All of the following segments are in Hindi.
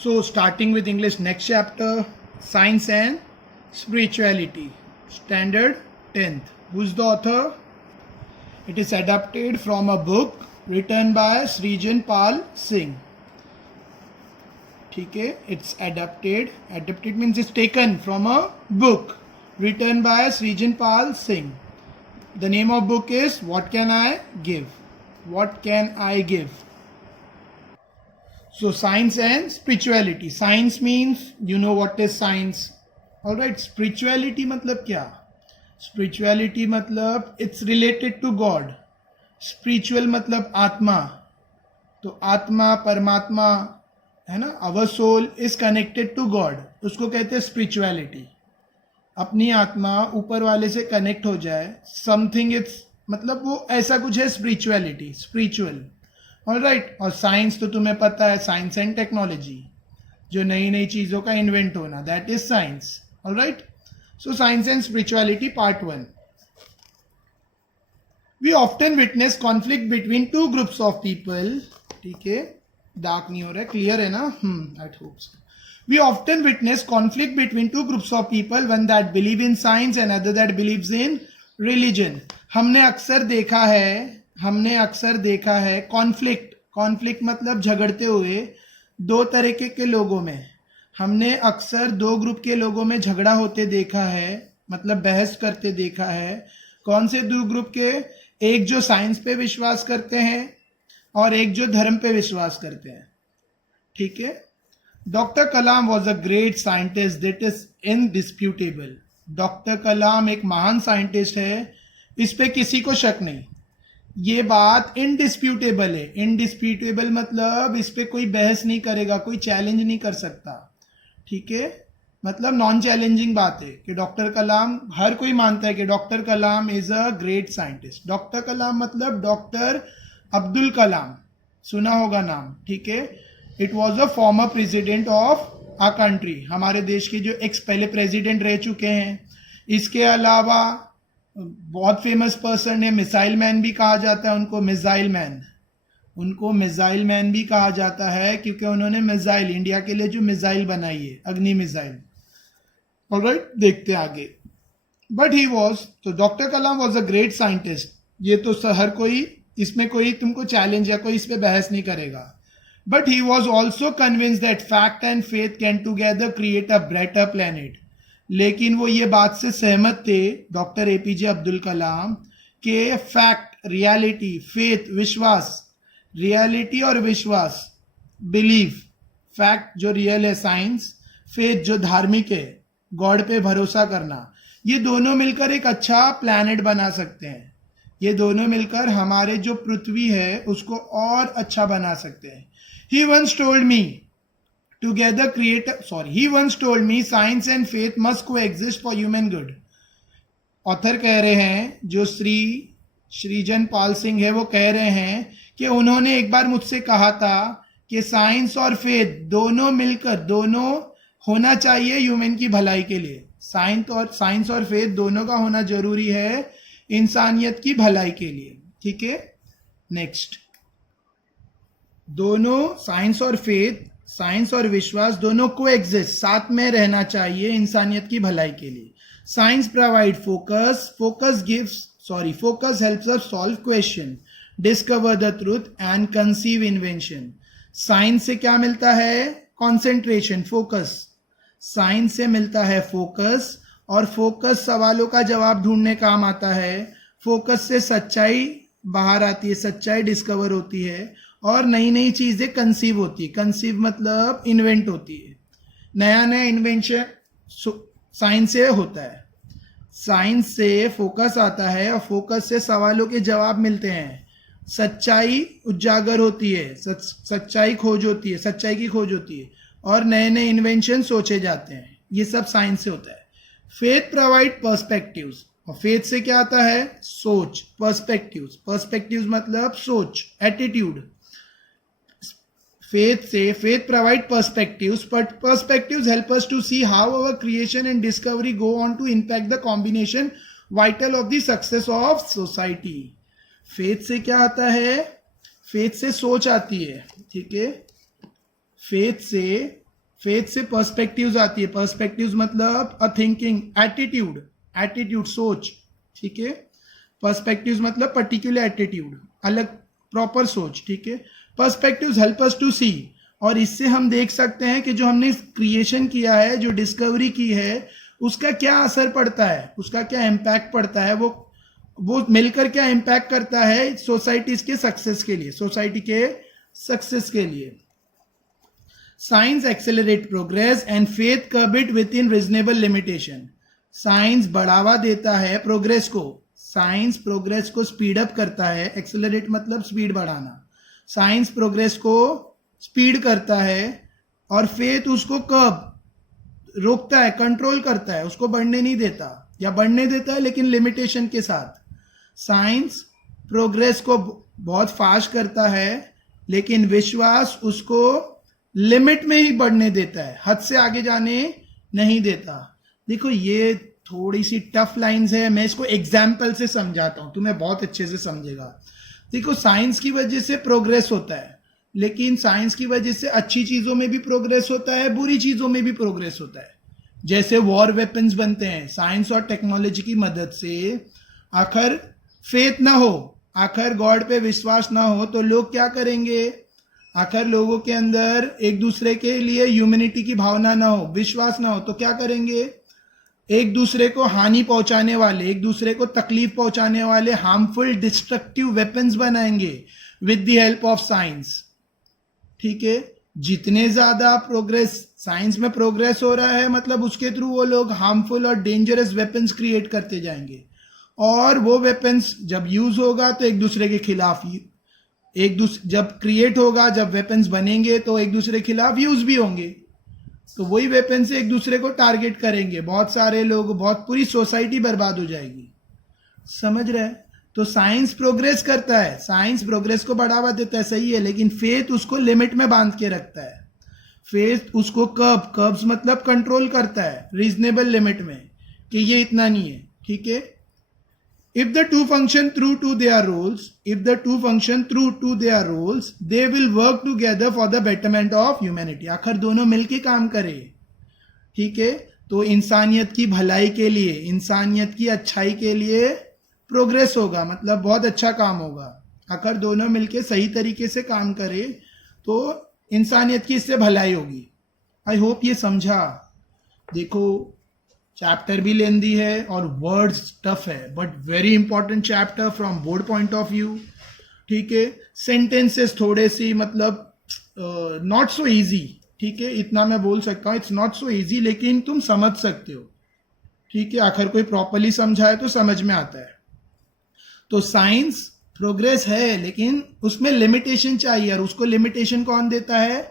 So, starting with English, next chapter, Science and Spirituality, Standard 10th. Who's the author? It is adapted from a book written by Srijan Pal Singh. Okay, it's adapted. Adapted means it's taken from a book written by Srijan Pal Singh. The name of book is What Can I Give? What Can I Give? So science and spirituality. Science means you know what is science. Alright, spirituality मतलब क्या? Spirituality मतलब it's related to God. Spiritual मतलब आत्मा. तो आत्मा परमात्मा है ना, our soul is connected to God. उसको कहते हैं spirituality. अपनी आत्मा ऊपर वाले से कनेक्ट हो जाए, समथिंग इट्स मतलब वो ऐसा कुछ है spirituality, spiritual. ऑलराइट. और साइंस तो तुम्हें पता है, साइंस एंड टेक्नोलॉजी, जो नई नई चीजों का इन्वेंट होना, that is science. Alright. So science and spirituality part 1. We often witness conflict between two groups of people. ठीक है, डार्क नहीं हो रहा है, क्लियर है ना? I hope so. We often witness conflict between two groups of people, one that believe in science and other that believes in religion. हमने अक्सर देखा है कॉन्फ्लिक्ट मतलब झगड़ते हुए दो तरीके के लोगों में. हमने अक्सर दो ग्रुप के लोगों में झगड़ा होते देखा है, मतलब बहस करते देखा है. कौन से दो ग्रुप के? एक जो साइंस पे विश्वास करते हैं और एक जो धर्म पे विश्वास करते हैं. ठीक है. Doctor Kalam was a great scientist, that is indisputable. Doctor Kalam एक महान साइंटिस्ट है, इस पे किसी को शक नहीं. ये बात इनडिस्प्यूटेबल है. इनडिस्प्यूटेबल मतलब इस पे कोई बहस नहीं करेगा, कोई चैलेंज नहीं कर सकता. ठीक है, मतलब नॉन चैलेंजिंग बात है कि डॉक्टर कलाम, हर कोई मानता है कि doctor Kalam is a great scientist. Doctor Kalam मतलब डॉक्टर अब्दुल कलाम, सुना होगा नाम. ठीक है. It was a former president of a country, हमारे देश के जो एक्स पहले प्रेसिडेंट रह चुके हैं. इसके अलावा बहुत फेमस पर्सन है, मिसाइल मैन भी कहा जाता है उनको. उनको मिसाइल मैन भी कहा जाता है क्योंकि उन्होंने मिसाइल, इंडिया के लिए जो मिसाइल बनाई है, अग्नि मिसाइल. ऑलराइट, देखते आगे. बट ही वॉज, तो doctor Kalam was a great scientist. ये तो हर कोई, इसमें कोई तुमको चैलेंज या कोई इस पे बहस नहीं करेगा. But he was also convince that fact and faith can together create a better planet. लेकिन वो ये बात से सहमत थे, डॉक्टर एपीजे अब्दुल कलाम, के फैक्ट, रियलिटी, फेथ, विश्वास, रियलिटी और विश्वास, बिलीव, फैक्ट जो रियल है साइंस, फेथ जो धार्मिक है, गॉड पे भरोसा करना, ये दोनों मिलकर एक अच्छा प्लैनेट बना सकते हैं. ये दोनों मिलकर हमारे जो पृथ्वी है उसको और अच्छा बना सकते हैं. He once told me science and faith must coexist for human good. Author कह रहे हैं, जो श्रीजन पाल सिंह है, वो कह रहे हैं कि उन्होंने एक बार मुझसे कहा था कि साइंस और फेथ दोनों मिलकर, दोनों होना चाहिए ह्यूमन की भलाई के लिए. साइंस और फेथ दोनों का होना जरूरी है इंसानियत की भलाई के लिए. ठीक है. नेक्स्ट, दोनों साइंस और फेथ, साइंस और विश्वास दोनों को एग्जिस्ट, साथ में रहना चाहिए इंसानियत की भलाई के लिए. Science provide focus helps us solve question, discover the truth and conceive invention. Science से क्या मिलता है? Concentration, focus. साइंस से मिलता है फोकस, और फोकस सवालों का जवाब ढूंढने काम आता है. फोकस से सच्चाई बाहर आती है, सच्चाई डिस्कवर होती है और नई नई चीजें कंसीव होती है. कंसीव मतलब इन्वेंट होती है. नया नया इन्वेंशन साइंस से होता है. साइंस से फोकस आता है और फोकस से सवालों के जवाब मिलते हैं. सच्चाई उजागर होती है, सच्चाई की खोज होती है और नए नए इन्वेंशन सोचे जाते हैं. ये सब साइंस से होता है. फेथ प्रोवाइड पर्सपेक्टिव्स, और फेथ से क्या आता है? सोच. पर्सपेक्टिव्स मतलब सोच, attitude. Faith provide perspectives, but perspectives help us to see how our creation and discovery go on to impact the combination vital of the success of society. Faith से क्या आता है? Faith से सोच आती है. ठीक है. फेथ से फेथ से पर्सपेक्टिव्स आती है, पर्सपेक्टिव्स मतलब अ थिंकिंग, एटीट्यूड, एटीट्यूड सोच, ठीक है। पर्सपेक्टिव्स मतलब पर्टिकुलर एटीट्यूड, अलग प्रॉपर सोच, ठीक है। पर्सपेक्टिव्स हेल्प अस टू सी, और इससे हम देख सकते हैं कि जो हमने क्रिएशन किया है, जो डिस्कवरी की है, उसका क्या असर पड़ता है, उसका क्या इम्पैक्ट पड़ता है, वो मिलकर क्या इम्पैक्ट करता है सोसाइटीज के सक्सेस के लिए, सोसाइटी के सक्सेस के लिए। Science accelerate progress and faith curb it within reasonable limitation. Science बढ़ावा देता है प्रोग्रेस को, साइंस प्रोग्रेस को स्पीड अप करता है, एक्सेलरेट मतलब स्पीड बढ़ाना, साइंस प्रोग्रेस को स्पीड करता है, और फेथ उसको कर्ब, रोकता है, कंट्रोल करता है, उसको बढ़ने नहीं देता, या बढ़ने देता है लेकिन लिमिटेशन के साथ। साइंस प्रोग्रेस को बहुत फास्ट करता है, लेकिन विश्वास उसको लिमिट में ही बढ़ने देता है, हद से आगे जाने नहीं देता। देखो ये थोड़ी सी टफ लाइंस है, मैं इसको एग्जाम्पल से समझाता हूं, तुम्हें बहुत अच्छे से समझेगा। देखो साइंस की वजह से प्रोग्रेस होता है, लेकिन साइंस की वजह से अच्छी चीजों में भी प्रोग्रेस होता है, बुरी चीजों में भी प्रोग्रेस होता है। जैसे वॉर वेपन्स बनते हैं साइंस और टेक्नोलॉजी की मदद से। आखिर फेथ ना हो, आखिर गॉड पे विश्वास ना हो, तो लोग क्या करेंगे? आखिर लोगों के अंदर एक दूसरे के लिए ह्यूमैनिटी की भावना ना हो, विश्वास ना हो, तो क्या करेंगे? एक दूसरे को हानि पहुंचाने वाले, एक दूसरे को तकलीफ पहुंचाने वाले हार्मफुल डिस्ट्रक्टिव वेपन्स बनाएंगे with the help of science, ठीक है। जितने ज्यादा प्रोग्रेस साइंस में प्रोग्रेस हो रहा है, मतलब उसके थ्रू वो लोग हार्मफुल और डेंजरस वेपन्स क्रिएट करते जाएंगे, और वो वेपन्स जब यूज होगा तो एक दूसरे के खिलाफ, जब क्रिएट होगा, जब वेपन्स बनेंगे तो एक दूसरे के खिलाफ यूज भी होंगे, तो वही वेपन से एक दूसरे को टारगेट करेंगे, बहुत सारे लोग, बहुत पूरी सोसाइटी बर्बाद हो जाएगी। समझ रहे? तो साइंस प्रोग्रेस करता है, साइंस प्रोग्रेस को बढ़ावा देता है, सही है, लेकिन फेथ उसको लिमिट में बांध के रखता है। फेथ उसको कर्ब्स मतलब कंट्रोल करता है, रीजनेबल लिमिट में, कि ये इतना नहीं है, ठीक है। If the two function true to their roles, they will work together for the betterment of humanity. आखिर दोनों मिलके काम करे, ठीक है, तो इंसानियत की भलाई के लिए, इंसानियत की अच्छाई के लिए प्रोग्रेस होगा, मतलब बहुत अच्छा काम होगा। अगर दोनों मिलके सही तरीके से काम करे तो इंसानियत की इससे भलाई होगी। आई होप ये समझा। देखो चैप्टर भी लेंदी है और वर्ड्स टफ है, but very important chapter from board point of view, ठीक है। सेंटेंसेस थोड़े सी मतलब नॉट सो इजी, ठीक है, इतना मैं बोल सकता हूँ, इट्स नॉट सो इजी, लेकिन तुम समझ सकते हो, ठीक है। आखिर कोई प्रॉपरली समझाए तो समझ में आता है। तो साइंस प्रोग्रेस है, लेकिन उसमें लिमिटेशन चाहिए, और उसको लिमिटेशन कौन देता है?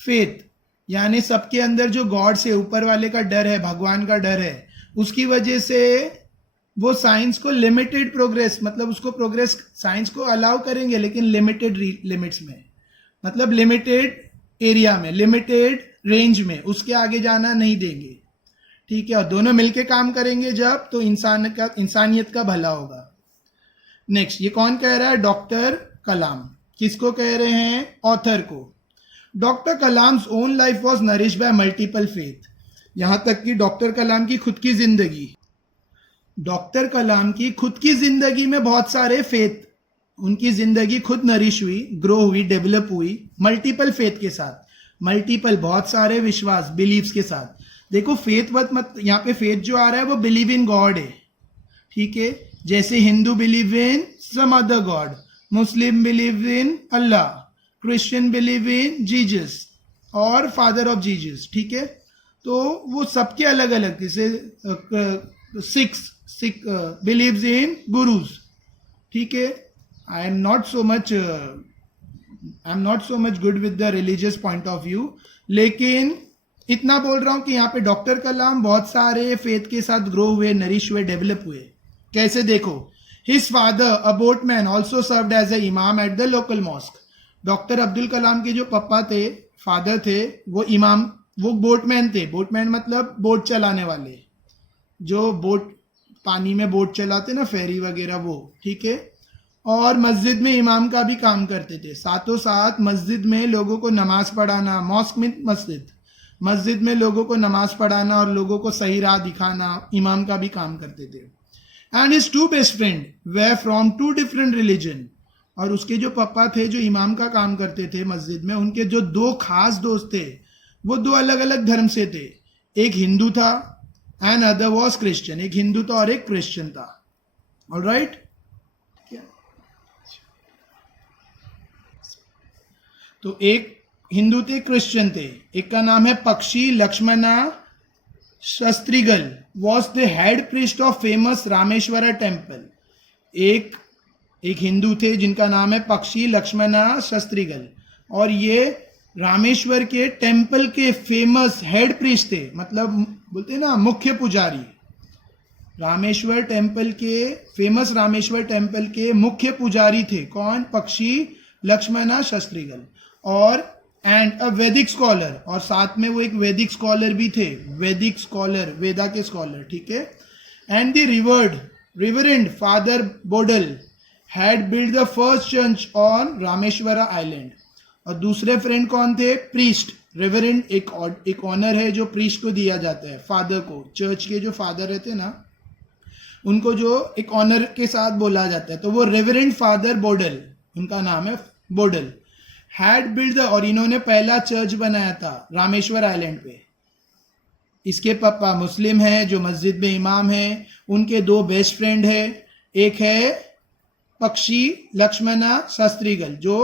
फेथ, यानी सबके अंदर जो गॉड से, ऊपर वाले का डर है, भगवान का डर है, उसकी वजह से वो साइंस को लिमिटेड प्रोग्रेस, मतलब उसको प्रोग्रेस, साइंस को अलाउ करेंगे लेकिन लिमिटेड लिमिट्स में, मतलब लिमिटेड एरिया में, लिमिटेड रेंज में, उसके आगे जाना नहीं देंगे, ठीक है। और दोनों मिलके काम करेंगे जब, तो इंसानियत का भला होगा। नेक्स्ट, ये कौन कह रहा है? डॉक्टर कलाम। किसको कह रहे हैं? ऑथर को। Doctor Kalam's own life was nourish bye multiple faith. यहां तक कि डॉक्टर कलाम की खुद की जिंदगी, डॉक्टर कलाम की खुद की जिंदगी में बहुत सारे फेथ, उनकी जिंदगी खुद नरिश हुई, ग्रो हुई, डेवलप हुई मल्टीपल फेथ के साथ, मल्टीपल बहुत सारे विश्वास, बिलीव्स के साथ। देखो फेथ मत यहाँ पे फेथ जो आ रहा है वो बिलीव इन गॉड है, ठीक है। जैसे Hindu believe in some other god, Muslim believe in Allah, Christian believe in Jesus और फादर ऑफ जीसस, ठीक है। तो वो सबके अलग अलग, जैसे सिख बिलीव्स इन गुरुज, ठीक है। I am not so much good with the religious point of view, लेकिन इतना बोल रहा हूं कि यहाँ पे डॉक्टर कलाम बहुत सारे फेथ के साथ ग्रो हुए, नरिश हुए, डेवलप हुए। कैसे? देखो, his father a boatman also served as a imam at the local mosque. Doctor Abdul Kalam के जो पापा थे, फादर थे, वो इमाम, वो बोटमैन थे। बोटमैन मतलब बोट चलाने वाले, जो बोट पानी में बोट चलाते ना, फेरी वगैरह, वो, ठीक है। और मस्जिद में इमाम का भी काम करते थे, साथों साथ मस्जिद में लोगों को नमाज पढ़ाना, मॉस्क में मस्जिद, मस्जिद में लोगों को नमाज पढ़ाना और लोगों को सही राह दिखाना इमाम का भी काम करते थे. And his two best friend were from two different religion. और उसके जो पापा थे जो इमाम का काम करते थे मस्जिद में, उनके जो दो खास दोस्त थे वो दो अलग अलग धर्म से थे. एक हिंदू था एंड अदर वॉज क्रिश्चियन. एक हिंदू था और एक क्रिश्चियन था. ऑलराइट. तो एक हिंदू थे, क्रिश्चियन थे. एक का नाम है Pakshi Lakshmana Sastrigal, was the head priest of famous Rameswara temple. एक हिंदू थे जिनका नाम है पक्षी लक्ष्मणा शास्त्रीगल, और ये रामेश्वर के टेम्पल के फेमस हेड प्रीस्ट थे. मतलब बोलते हैं ना मुख्य पुजारी. रामेश्वर टेम्पल के फेमस रामेश्वर टेम्पल के मुख्य पुजारी थे. कौन? पक्षी लक्ष्मणा शास्त्रीगल. और एंड अ वैदिक स्कॉलर, और साथ में वो एक वैदिक स्कॉलर भी थे. वैदिक स्कॉलर, वेदा के स्कॉलर. ठीक है. And the reverend father Bodal had build the first church on Rameswara island. और दूसरे फ्रेंड कौन थे? प्रीस्ट. रेवरेंड एक ऑनर है जो प्रीस्ट को दिया जाता है, फादर को. चर्च के जो फादर रहते हैं ना, उनको जो एक ऑनर के साथ बोला जाता है, तो वो रेवरेंड फादर बोडल, उनका नाम है बोडल, हैड बिल्ड द, और इन्होंने पहला चर्च बनाया था रामेश्वर आइलैंड पे. इसके पापा मुस्लिम हैं जो मस्जिद में इमाम हैं. उनके दो बेस्ट फ्रेंड है. एक है पक्षी लक्ष्मणा शास्त्रीगल जो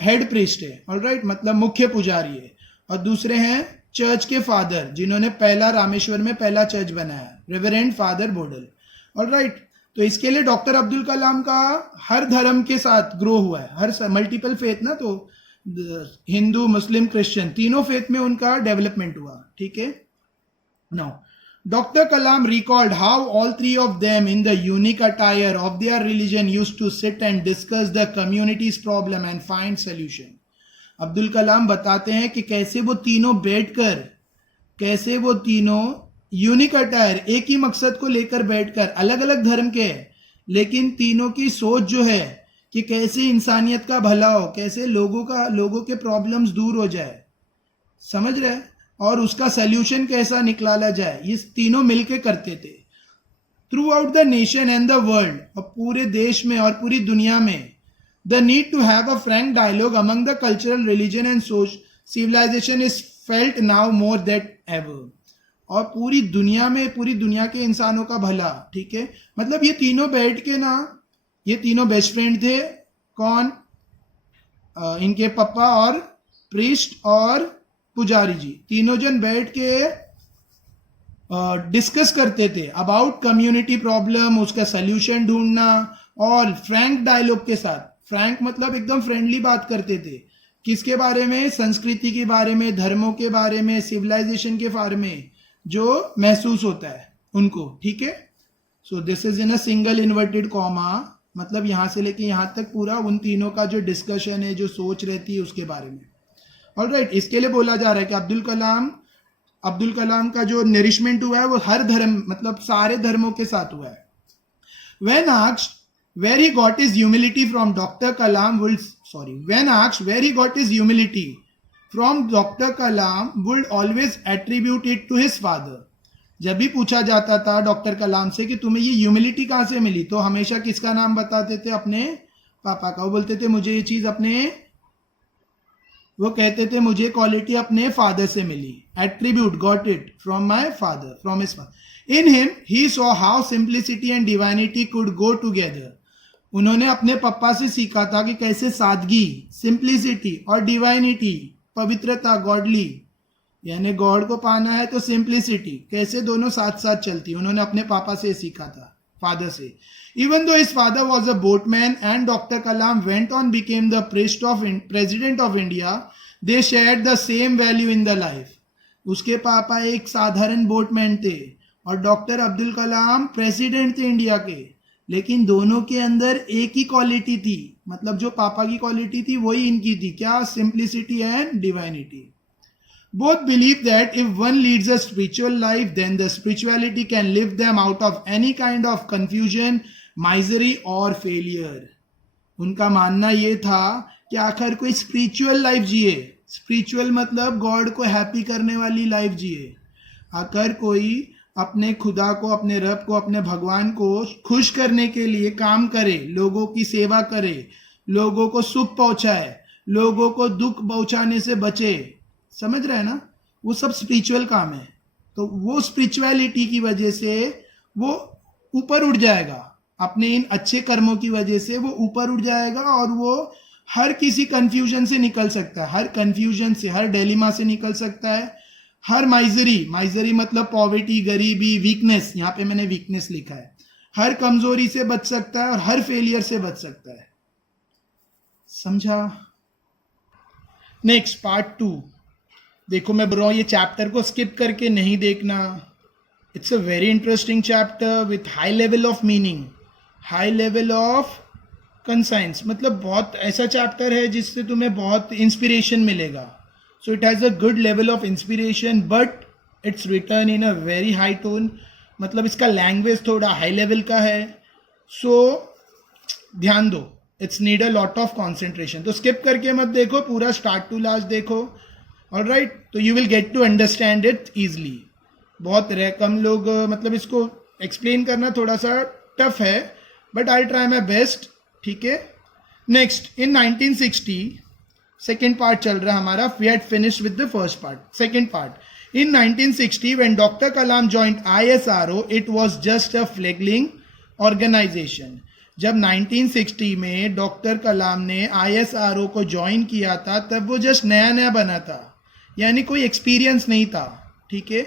हेड प्रीस्ट है, ऑलराइट, मतलब मुख्य पुजारी है. और दूसरे हैं चर्च के फादर जिन्होंने पहला रामेश्वर में पहला चर्च बनाया, रेवरेंड फादर बोडल. ऑलराइट. तो इसके लिए डॉक्टर अब्दुल कलाम का हर धर्म के साथ ग्रो हुआ है. हर मल्टीपल फेथ ना, तो हिंदू मुस्लिम क्रिश्चियन तीनों फेथ में उनका डेवलपमेंट हुआ. ठीक है. Now Dr. Kalam recalled how all three of them in the unique attire of their religion used to sit and discuss the community's problem and find solution. Abdul Kalam बताते हैं कि कैसे वो तीनों बैठकर, कैसे वो तीनों यूनिक अटायर, एक ही मकसद को लेकर बैठकर, अलग अलग धर्म के हैं, लेकिन तीनों की सोच जो है कि कैसे इंसानियत का भला हो, कैसे लोगों के प्रॉब्लम्स दूर हो जाए, समझ रहे, और उसका सल्यूशन कैसा निकाला जाए, ये तीनों मिलके करते थे. Throughout the nation and the world, और पूरे देश में और पूरी दुनिया में, the need to have a frank dialogue among the cultural religion and civilisation is felt now more than ever. और पूरी दुनिया में, पूरी दुनिया के इंसानों का भला. ठीक है. मतलब ये तीनों बैठ के ना, ये तीनों बेस्ट फ्रेंड थे. कौन? इनके पापा और प्रीस्ट और पुजारी जी, तीनों जन बैठ के डिस्कस करते थे अबाउट कम्युनिटी प्रॉब्लम, उसका सल्यूशन ढूंढना, और फ्रैंक डायलॉग के साथ. फ्रैंक मतलब एकदम फ्रेंडली बात करते थे. किसके बारे में? संस्कृति के बारे में, धर्मों के बारे में, सिविलाइजेशन के बारे में, जो महसूस होता है उनको. ठीक है. So this is in a single inverted comma, मतलब यहां से लेके यहां तक पूरा उन तीनों का जो डिस्कशन है, जो सोच रहती है उसके बारे में. ऑलराइट. इसके लिए बोला जा रहा है कि अब्दुल कलाम का जो नरिशमेंट हुआ है वो हर धर्म, मतलब सारे धर्मों के साथ हुआ है. When asked where he got his humility from, Dr. Kalam would always attribute it to his father. जब भी पूछा जाता था डॉक्टर कलाम से कि तुम्हें ये ह्यूमिलिटी कहाँ से मिली, तो हमेशा किसका नाम बताते थे? अपने पापा का. वो बोलते थे मुझे ये चीज वो कहते थे मुझे क्वालिटी अपने फादर से मिली. Attribute, got it from my father, from his father. In him he saw how simplicity and divinity could go together. उन्होंने अपने पापा से सीखा था कि कैसे सादगी, सिंप्लिसिटी और डिवाइनिटी, पवित्रता, गॉडली, यानी गॉड को पाना है तो सिंप्लिसिटी, कैसे दोनों साथ साथ चलती. उन्होंने अपने पापा से सीखा था, फादर से. Even though his father was a boatman and Dr. Kalam went on became the president of India, they shared the same value in the life. उसके पापा एक साधारण बोटमैन थे और डॉक्टर अब्दुल कलाम प्रेसिडेंट थे इंडिया के, लेकिन दोनों के अंदर एक ही क्वालिटी थी. मतलब जो पापा की क्वालिटी थी वही इनकी थी. क्या? Simplicity and divinity. Both believe that if one leads a spiritual life, then the spirituality can lift them out of any kind of confusion, misery और failure. उनका मानना ये था कि आखिर कोई स्पिरिचुअल लाइफ जिए स्पिरिचुअल मतलब गॉड को हैप्पी करने वाली लाइफ जिए। अगर कोई अपने खुदा को, अपने रब को, अपने भगवान को खुश करने के लिए काम करे, लोगों की सेवा करे, लोगों को सुख पहुंचाए, लोगों को दुख पहुंचाने से बचे, समझ रहे हैं ना, वो सब स्पिरिचुअल काम है। तो वो स्पिरिचुअलिटी की वजह से वो ऊपर उठ जाएगा, अपने इन अच्छे कर्मों की वजह से वो ऊपर उठ जाएगा और वो हर किसी कंफ्यूजन से निकल सकता है, हर कंफ्यूजन से, हर डिलेमा से निकल सकता है, हर माइजरी मतलब पॉवर्टी, गरीबी, वीकनेस, यहां पे मैंने वीकनेस लिखा है, हर कमजोरी से बच सकता है और हर फेलियर से बच सकता है। समझा? नेक्स्ट पार्ट 2 देखो, मैं बोल रहा हूं ये चैप्टर को स्किप करके नहीं देखना। It's a very interesting chapter with high level of meaning, high level of conscience, मतलब बहुत ऐसा चैप्टर है जिससे तुम्हें बहुत इंस्पिरेशन मिलेगा। So it has a good level of inspiration but it's return in a very high tone, मतलब इसका लैंग्वेज थोड़ा हाई लेवल का है। सो ध्यान दो, it's need a lot of concentration. तो स्किप करके मत देखो, पूरा स्टार्ट टू लास्ट देखो, ऑलराइट? तो you will get to understand it easily. बहुत कम लोग, मतलब इसको एक्सप्लेन करना थोड़ा सा टफ है, but I try my best, ठीक है? नेक्स्ट, इन 1960, सेकेंड पार्ट चल रहा हमारा, we had finished with the first part, second part. In 1960 when doctor Kalam joined ISRO, it was just a fledgling organisation. जब 1960 में डॉक्टर कलाम ने ISRO को ज्वाइन किया था, तब वो जस्ट नया नया बना था, यानी कोई एक्सपीरियंस नहीं था, ठीक है?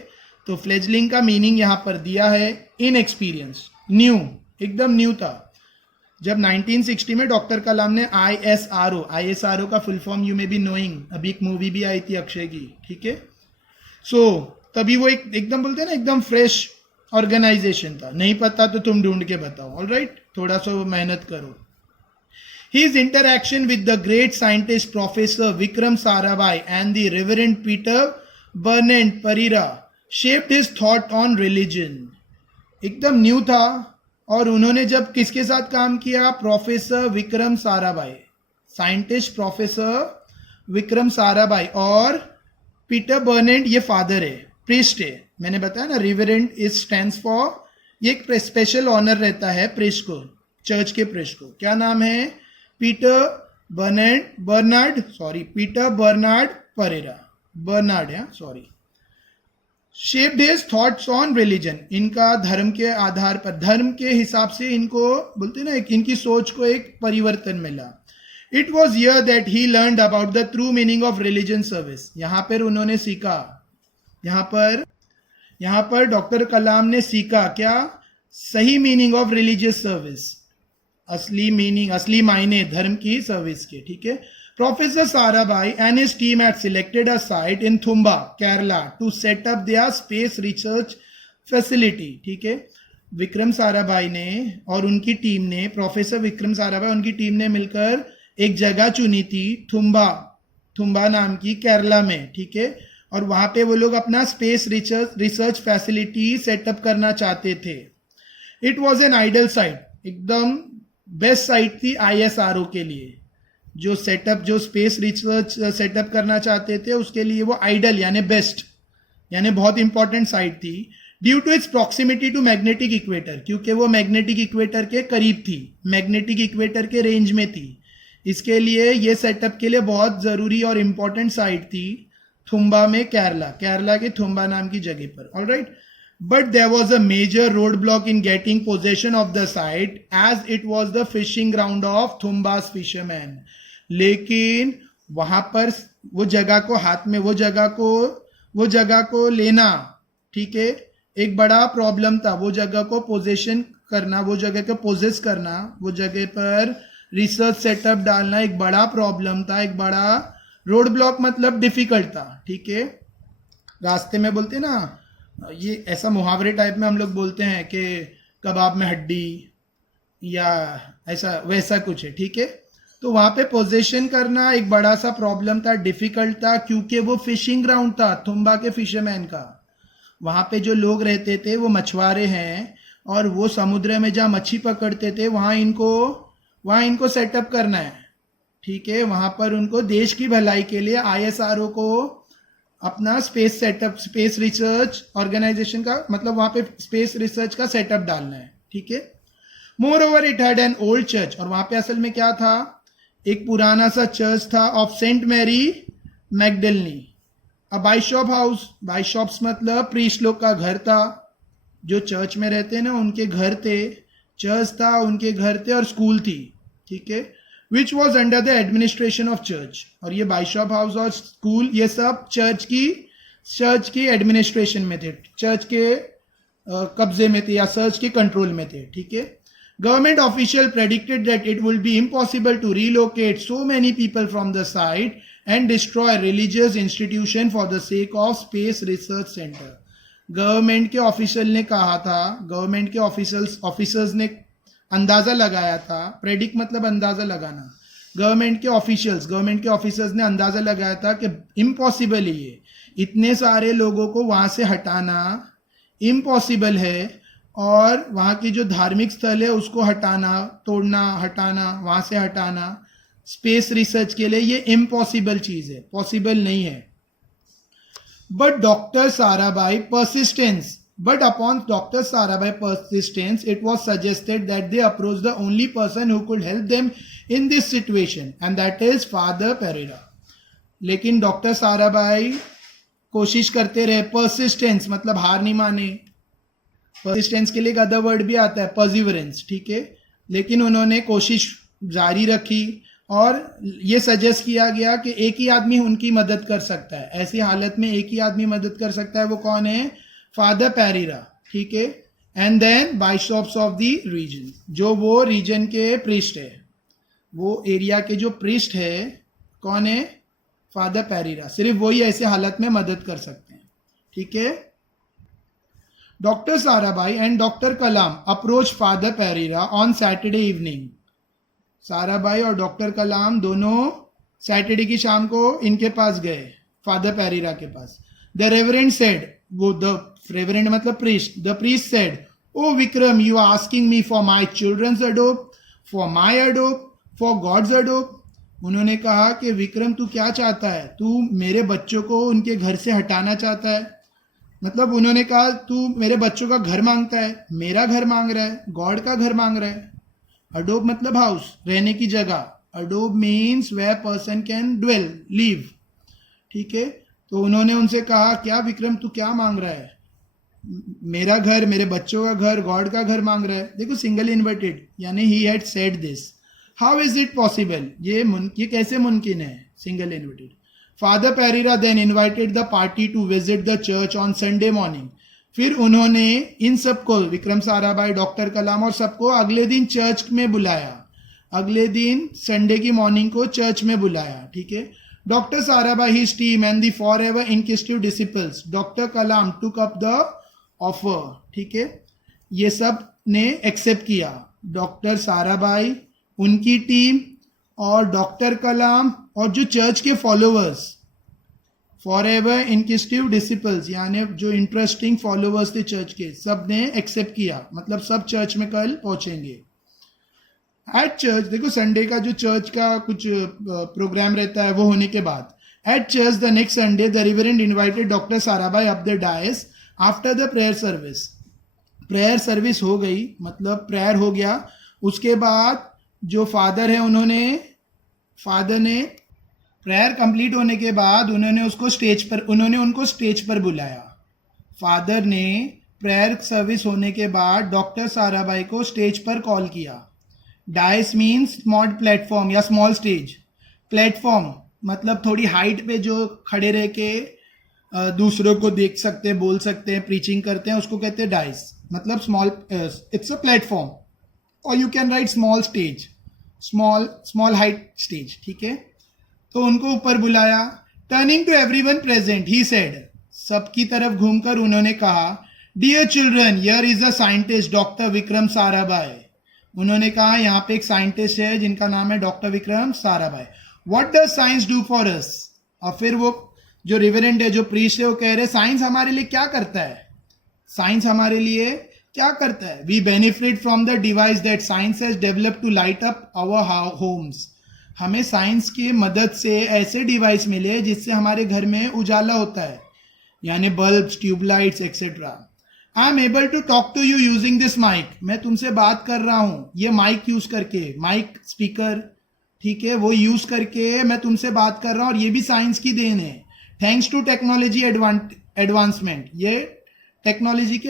तो फ्लेजलिंग का मीनिंग यहां पर दिया है इन एक्सपीरियंस, न्यू, एकदम न्यू था। जब 1960 में डॉक्टर कलाम ने ISRO का full form you may be knowing, अभी एक मूवी भी आई थी अक्षय की, ठीक है? सो तभी वो एकदम बोलते हैं ना, एकदम फ्रेश ऑर्गेनाइजेशन था। नहीं पता तो तुम ढूंढ के बताओ, ऑलराइट? थोड़ा सा मेहनत करो। His interaction with the great scientist Professor Vikram Sarabhai and the Reverend Peter Bernard Pereira shaped his thought on religion. एकदम न्यू था। और उन्होंने जब किसके साथ काम किया? Professor Vikram Sarabhai, scientist professor Vikram Sarabhai, और पीटर बर्नेट ये फादर है, प्रीस्ट है। मैंने बताया ना, रिवरेंड इज स्टैंड्स फॉर, ये एक स्पेशल ऑनर रहता है प्रीस्ट को, चर्च के प्रीस्ट को। क्या नाम है? पीटर बर्नार्ड परेरा, बर्नार्ड है, sorry. Shaped his thoughts on religion, इनका धर्म के आधार पर, धर्म के हिसाब से इनको बोलते ना, इनकी सोच को एक परिवर्तन मिला। It was here that he learned about the true meaning of religion service. यहां पर उन्होंने सीखा, यहां पर डॉक्टर कलाम ने सीखा क्या? सही मीनिंग ऑफ रिलीजियस सर्विस, असली मीनिंग, असली मायने धर्म की सर्विस के, ठीक है? Professor Sarabhai and his team had selected a site in Thumba, Kerala to set up their space research facility, ठीक है? विक्रम साराभाई ने और उनकी टीम ने, प्रोफेसर विक्रम साराभाई उनकी टीम ने मिलकर एक जगह चुनी थी, थुम्बा नाम की, केरला में, ठीक है? और वहां पे वो लोग अपना स्पेस रिसर्च फैसिलिटी सेटअप करना चाहते थे। It was an ideal site, एकदम बेस्ट साइट थी ISRO के लिए। जो स्पेस रिसर्च सेटअप करना चाहते थे उसके लिए वो आइडल यानी बेस्ट, यानी बहुत इंपॉर्टेंट साइट थी। Due to its proximity to magnetic equator, क्योंकि वो मैग्नेटिक इक्वेटर के करीब थी, मैग्नेटिक इक्वेटर के रेंज में थी, इसके लिए ये सेटअप के लिए बहुत जरूरी और इंपॉर्टेंट साइट थी थुम्बा में, केरला के थुम्बा नाम की जगह पर, alright? But there was a major roadblock in getting possession of the site as it was the fishing ground of Thumba's fishermen. लेकिन वहां पर वो जगह को हाथ में, वो जगह को लेना, ठीक है, एक बड़ा प्रॉब्लम था। वो जगह को पोजेशन करना, वो जगह को पोजेस करना, वो जगह पर रिसर्च सेटअप डालना एक बड़ा प्रॉब्लम था, एक बड़ा रोड ब्लॉक, मतलब डिफिकल्ट था, ठीक है? रास्ते में बोलते ना, ये ऐसा मुहावरे टाइप में हम लोग बोलते हैं कि कबाब में हड्डी, या ऐसा वैसा कुछ है, ठीक है? तो वहां पे पोजीशन करना एक बड़ा सा प्रॉब्लम था, डिफिकल्ट था, क्योंकि वो फिशिंग ग्राउंड था थुम्बा के फिशरमैन का। वहां पे जो लोग रहते थे वो मछुआरे हैं, और वो समुद्र में जहाँ मच्छी पकड़ते थे वहां इनको सेटअप करना है, ठीक है, वहां पर उनको देश की भलाई के लिए ISRO को अपना space setup, space research organisation का, मतलब वहां पे स्पेस रिसर्च का सेटअप डालना है, ठीक है। More over it had an old church, और वहां पे असल में क्या था, एक पुराना सा चर्च था of saint Mary Magdalene. A bishop house, bishops मतलब प्रीस्ट लोग का घर था, जो चर्च में रहते हैं ना उनके घर थे, चर्च था उनके घर थे, और स्कूल थी, ठीक है, which was under the administration of church. और ये बाइशॉप हाउस और स्कूल ये सब चर्च की एडमिनिस्ट्रेशन में थे, चर्च के कब्जे में थे या चर्च के कंट्रोल में थे, ठीक है। Government official predicted that it would be impossible to relocate so many people from the site and destroy religious institution for the sake of space research center. Government के ऑफिशियल ने कहा था, गवर्नमेंट के ऑफिसर्स ने अंदाजा लगाया था, प्रेडिक्ट मतलब अंदाजा लगाना, गवर्नमेंट के ऑफिसर्स ने अंदाजा लगाया था कि इम्पॉसिबल है, ये इतने सारे लोगों को वहां से हटाना इम्पॉसिबल है, और वहाँ की जो धार्मिक स्थल है उसको हटाना, तोड़ना, हटाना, वहाँ से हटाना स्पेस रिसर्च के लिए ये इम्पॉसिबल चीज़ है, पॉसिबल नहीं है। But doctor Sarabhai persistence, but upon Dr. Sarabhai persistence, it was suggested that they approach the only person who could help them in this situation, and that is Father Pereira. लेकिन डॉक्टर साराभाई कोशिश करते रहे, persistence मतलब हार नहीं माने, परसिस्टेंस के लिए एक अदर वर्ड भी आता है परसिवरेंस, ठीक है, लेकिन उन्होंने कोशिश जारी रखी, और ये सजेस्ट किया गया कि एक ही आदमी उनकी मदद कर सकता है, ऐसी हालत में एक ही आदमी मदद कर सकता है, वो कौन है, फादर पेरेरा, ठीक है। And then bishops of the region, जो वो रीजन के प्रीस्ट है, वो एरिया के जो प्रीस्ट है कौन है, फादर पेरेरा, सिर्फ वही ऐसे हालत में मदद कर सकते हैं, ठीक है। Dr. Sarabhai and Dr. Kalam approached Father Pereira on Saturday evening. Sarabhai और डॉक्टर कलाम दोनों सैटरडे की शाम को इनके पास गए, फादर पेरेरा के पास। द रेवरेंड सेड, वो द रेवरेंड मतलब priest, the priest said, oh Vikram, you are asking me for my childrens adopt, for my adopt, for god's adopt. उन्होंने कहा कि विक्रम तू क्या चाहता है, तू मेरे बच्चों को उनके घर से हटाना चाहता है, मतलब उन्होंने कहा तू मेरे बच्चों का घर मांगता है, मेरा घर मांग रहा है, गॉड का घर मांग रहा है। अडोब मतलब हाउस, रहने की जगह, अडोब means where person can dwell, live, ठीक है। तो उन्होंने उनसे कहा क्या विक्रम तू क्या मांग रहा है, मेरा घर, मेरे बच्चों का घर, गॉड का घर मांग रहा है। देखो सिंगल इन्वर्टेड, यानी he had said this, how is it possible, ये कैसे मुमकिन है, single inverted. Father Pereira then invited the party to visit the church on Sunday morning. फिर उन्होंने इन सबको, विक्रम साराभाई, डॉक्टर कलाम और सबको अगले दिन चर्च में बुलाया, अगले दिन संडे की मॉर्निंग को चर्च में बुलाया, ठीक है। Doctor Sarabhai, his team and the forever inquisitive disciples, doctor Kalam took up the offer, ठीक है, ये सब ने एक्सेप्ट किया। डॉक्टर साराभाई, उनकी टीम और डॉक्टर कलाम और जो चर्च के फॉलोअर्स, फॉरएवर इनक्विजिटिव डिसिपल्स यानी जो इंटरेस्टिंग फॉलोअर्स थे चर्च के, सब ने एक्सेप्ट किया, मतलब सब चर्च में कल पहुंचेंगे। एट चर्च, देखो संडे का जो चर्च का कुछ प्रोग्राम रहता है वो होने के बाद, at church the next Sunday the reverend invited doctor Sarabhai up the dais after the prayer service. Prayer service हो गई, मतलब प्रेयर हो गया, उसके बाद जो फादर है फादर ने प्रेयर कंप्लीट होने के बाद उन्होंने उनको स्टेज पर बुलाया। फादर ने प्रेयर सर्विस होने के बाद डॉक्टर साराभाई को स्टेज पर कॉल किया। डायस मीन्स स्मॉल प्लेटफॉर्म या स्मॉल स्टेज, प्लेटफॉर्म मतलब थोड़ी हाइट पे जो खड़े रह के दूसरों को देख सकते हैं, बोल सकते हैं, प्रीचिंग करते हैं, उसको कहते हैं डायस, मतलब स्मॉल, इट्स अ प्लेटफॉर्म, और you can write small stage, small height stage, ठीक है। तो उनको ऊपर बुलाया। Turning to everyone present he said, सबकी तरफ घूमकर उन्होंने कहा, dear children, here is a scientist doctor Vikram Sarabhai. उन्होंने कहा यहाँ पे एक साइंटिस्ट है जिनका नाम है doctor Vikram Sarabhai. What does science do for us. और फिर वो जो रिवरेंड है, जो प्रीस्ट है, वो कह रहे साइंस हमारे लिए क्या करता है, साइंस हमारे लिए क्या करता है। We benefit from the device that science has developed to light up our homes. हमें साइंस की मदद से ऐसे डिवाइस मिले जिससे हमारे घर में उजाला होता है, यानी bulbs, tubelights etcetera. I am able to talk to you using this mic. मैं तुमसे बात कर रहा हूं ये माइक यूज करके, माइक स्पीकर, ठीक है, वो यूज करके मैं तुमसे बात कर रहा हूं, और ये भी साइंस की देन है. थैंक्स टू टेक्नोलॉजी एडवांसमेंट, ये टेक्नोलॉजी के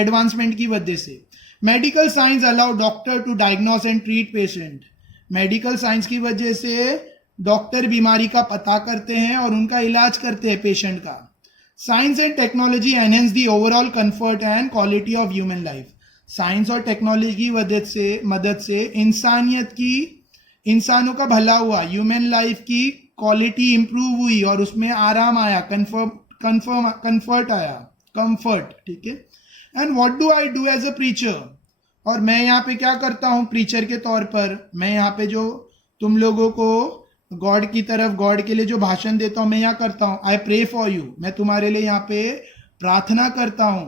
एडवांसमेंट की वजह से. Medical science allow doctor to diagnose and treat patient. Medical science की वजह से डॉक्टर बीमारी का पता करते हैं और उनका इलाज करते हैं पेशेंट का. Science and technology enhance the overall comfort and quality of human life. Science और टेक्नोलॉजी की मदद से इंसानों का भला हुआ, ह्यूमन लाइफ की क्वालिटी इंप्रूव हुई और उसमें आराम आया, कंफर्ट आया, कंफर्ट, ठीक है. And what do I do as a preacher. और मैं यहाँ पे क्या करता हूँ प्रीचर के तौर पर. मैं यहाँ पे जो तुम लोगों को गॉड की तरफ, गॉड के लिए जो भाषण देता हूँ, मैं यहाँ करता हूँ आई प्रे फॉर यू. मैं तुम्हारे लिए यहाँ पे प्रार्थना करता हूँ.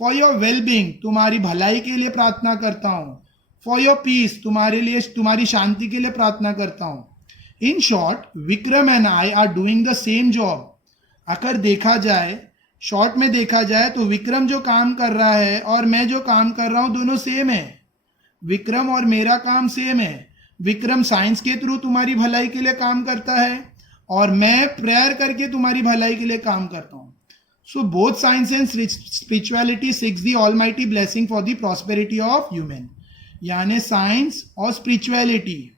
फॉर योर वेल बीइंग, तुम्हारी भलाई के लिए प्रार्थना करता हूँ. फॉर योर पीस, तुम्हारे लिए, तुम्हारी शांति के लिए प्रार्थना करता हूँ. In short, Vikram and I R doing the same job. अगर देखा जाए, शॉर्ट में देखा जाए तो विक्रम जो काम कर रहा है और मैं जो काम कर रहा हूं दोनों सेम है. विक्रम और मेरा काम सेम है. विक्रम साइंस के थ्रू तुम्हारी भलाई के लिए काम करता है और मैं प्रेयर करके तुम्हारी भलाई के लिए काम करता हूं. So both science and spirituality six the almighty blessing for the prosperity of human. यानी साइंस और स्पिरिचुअलिटी,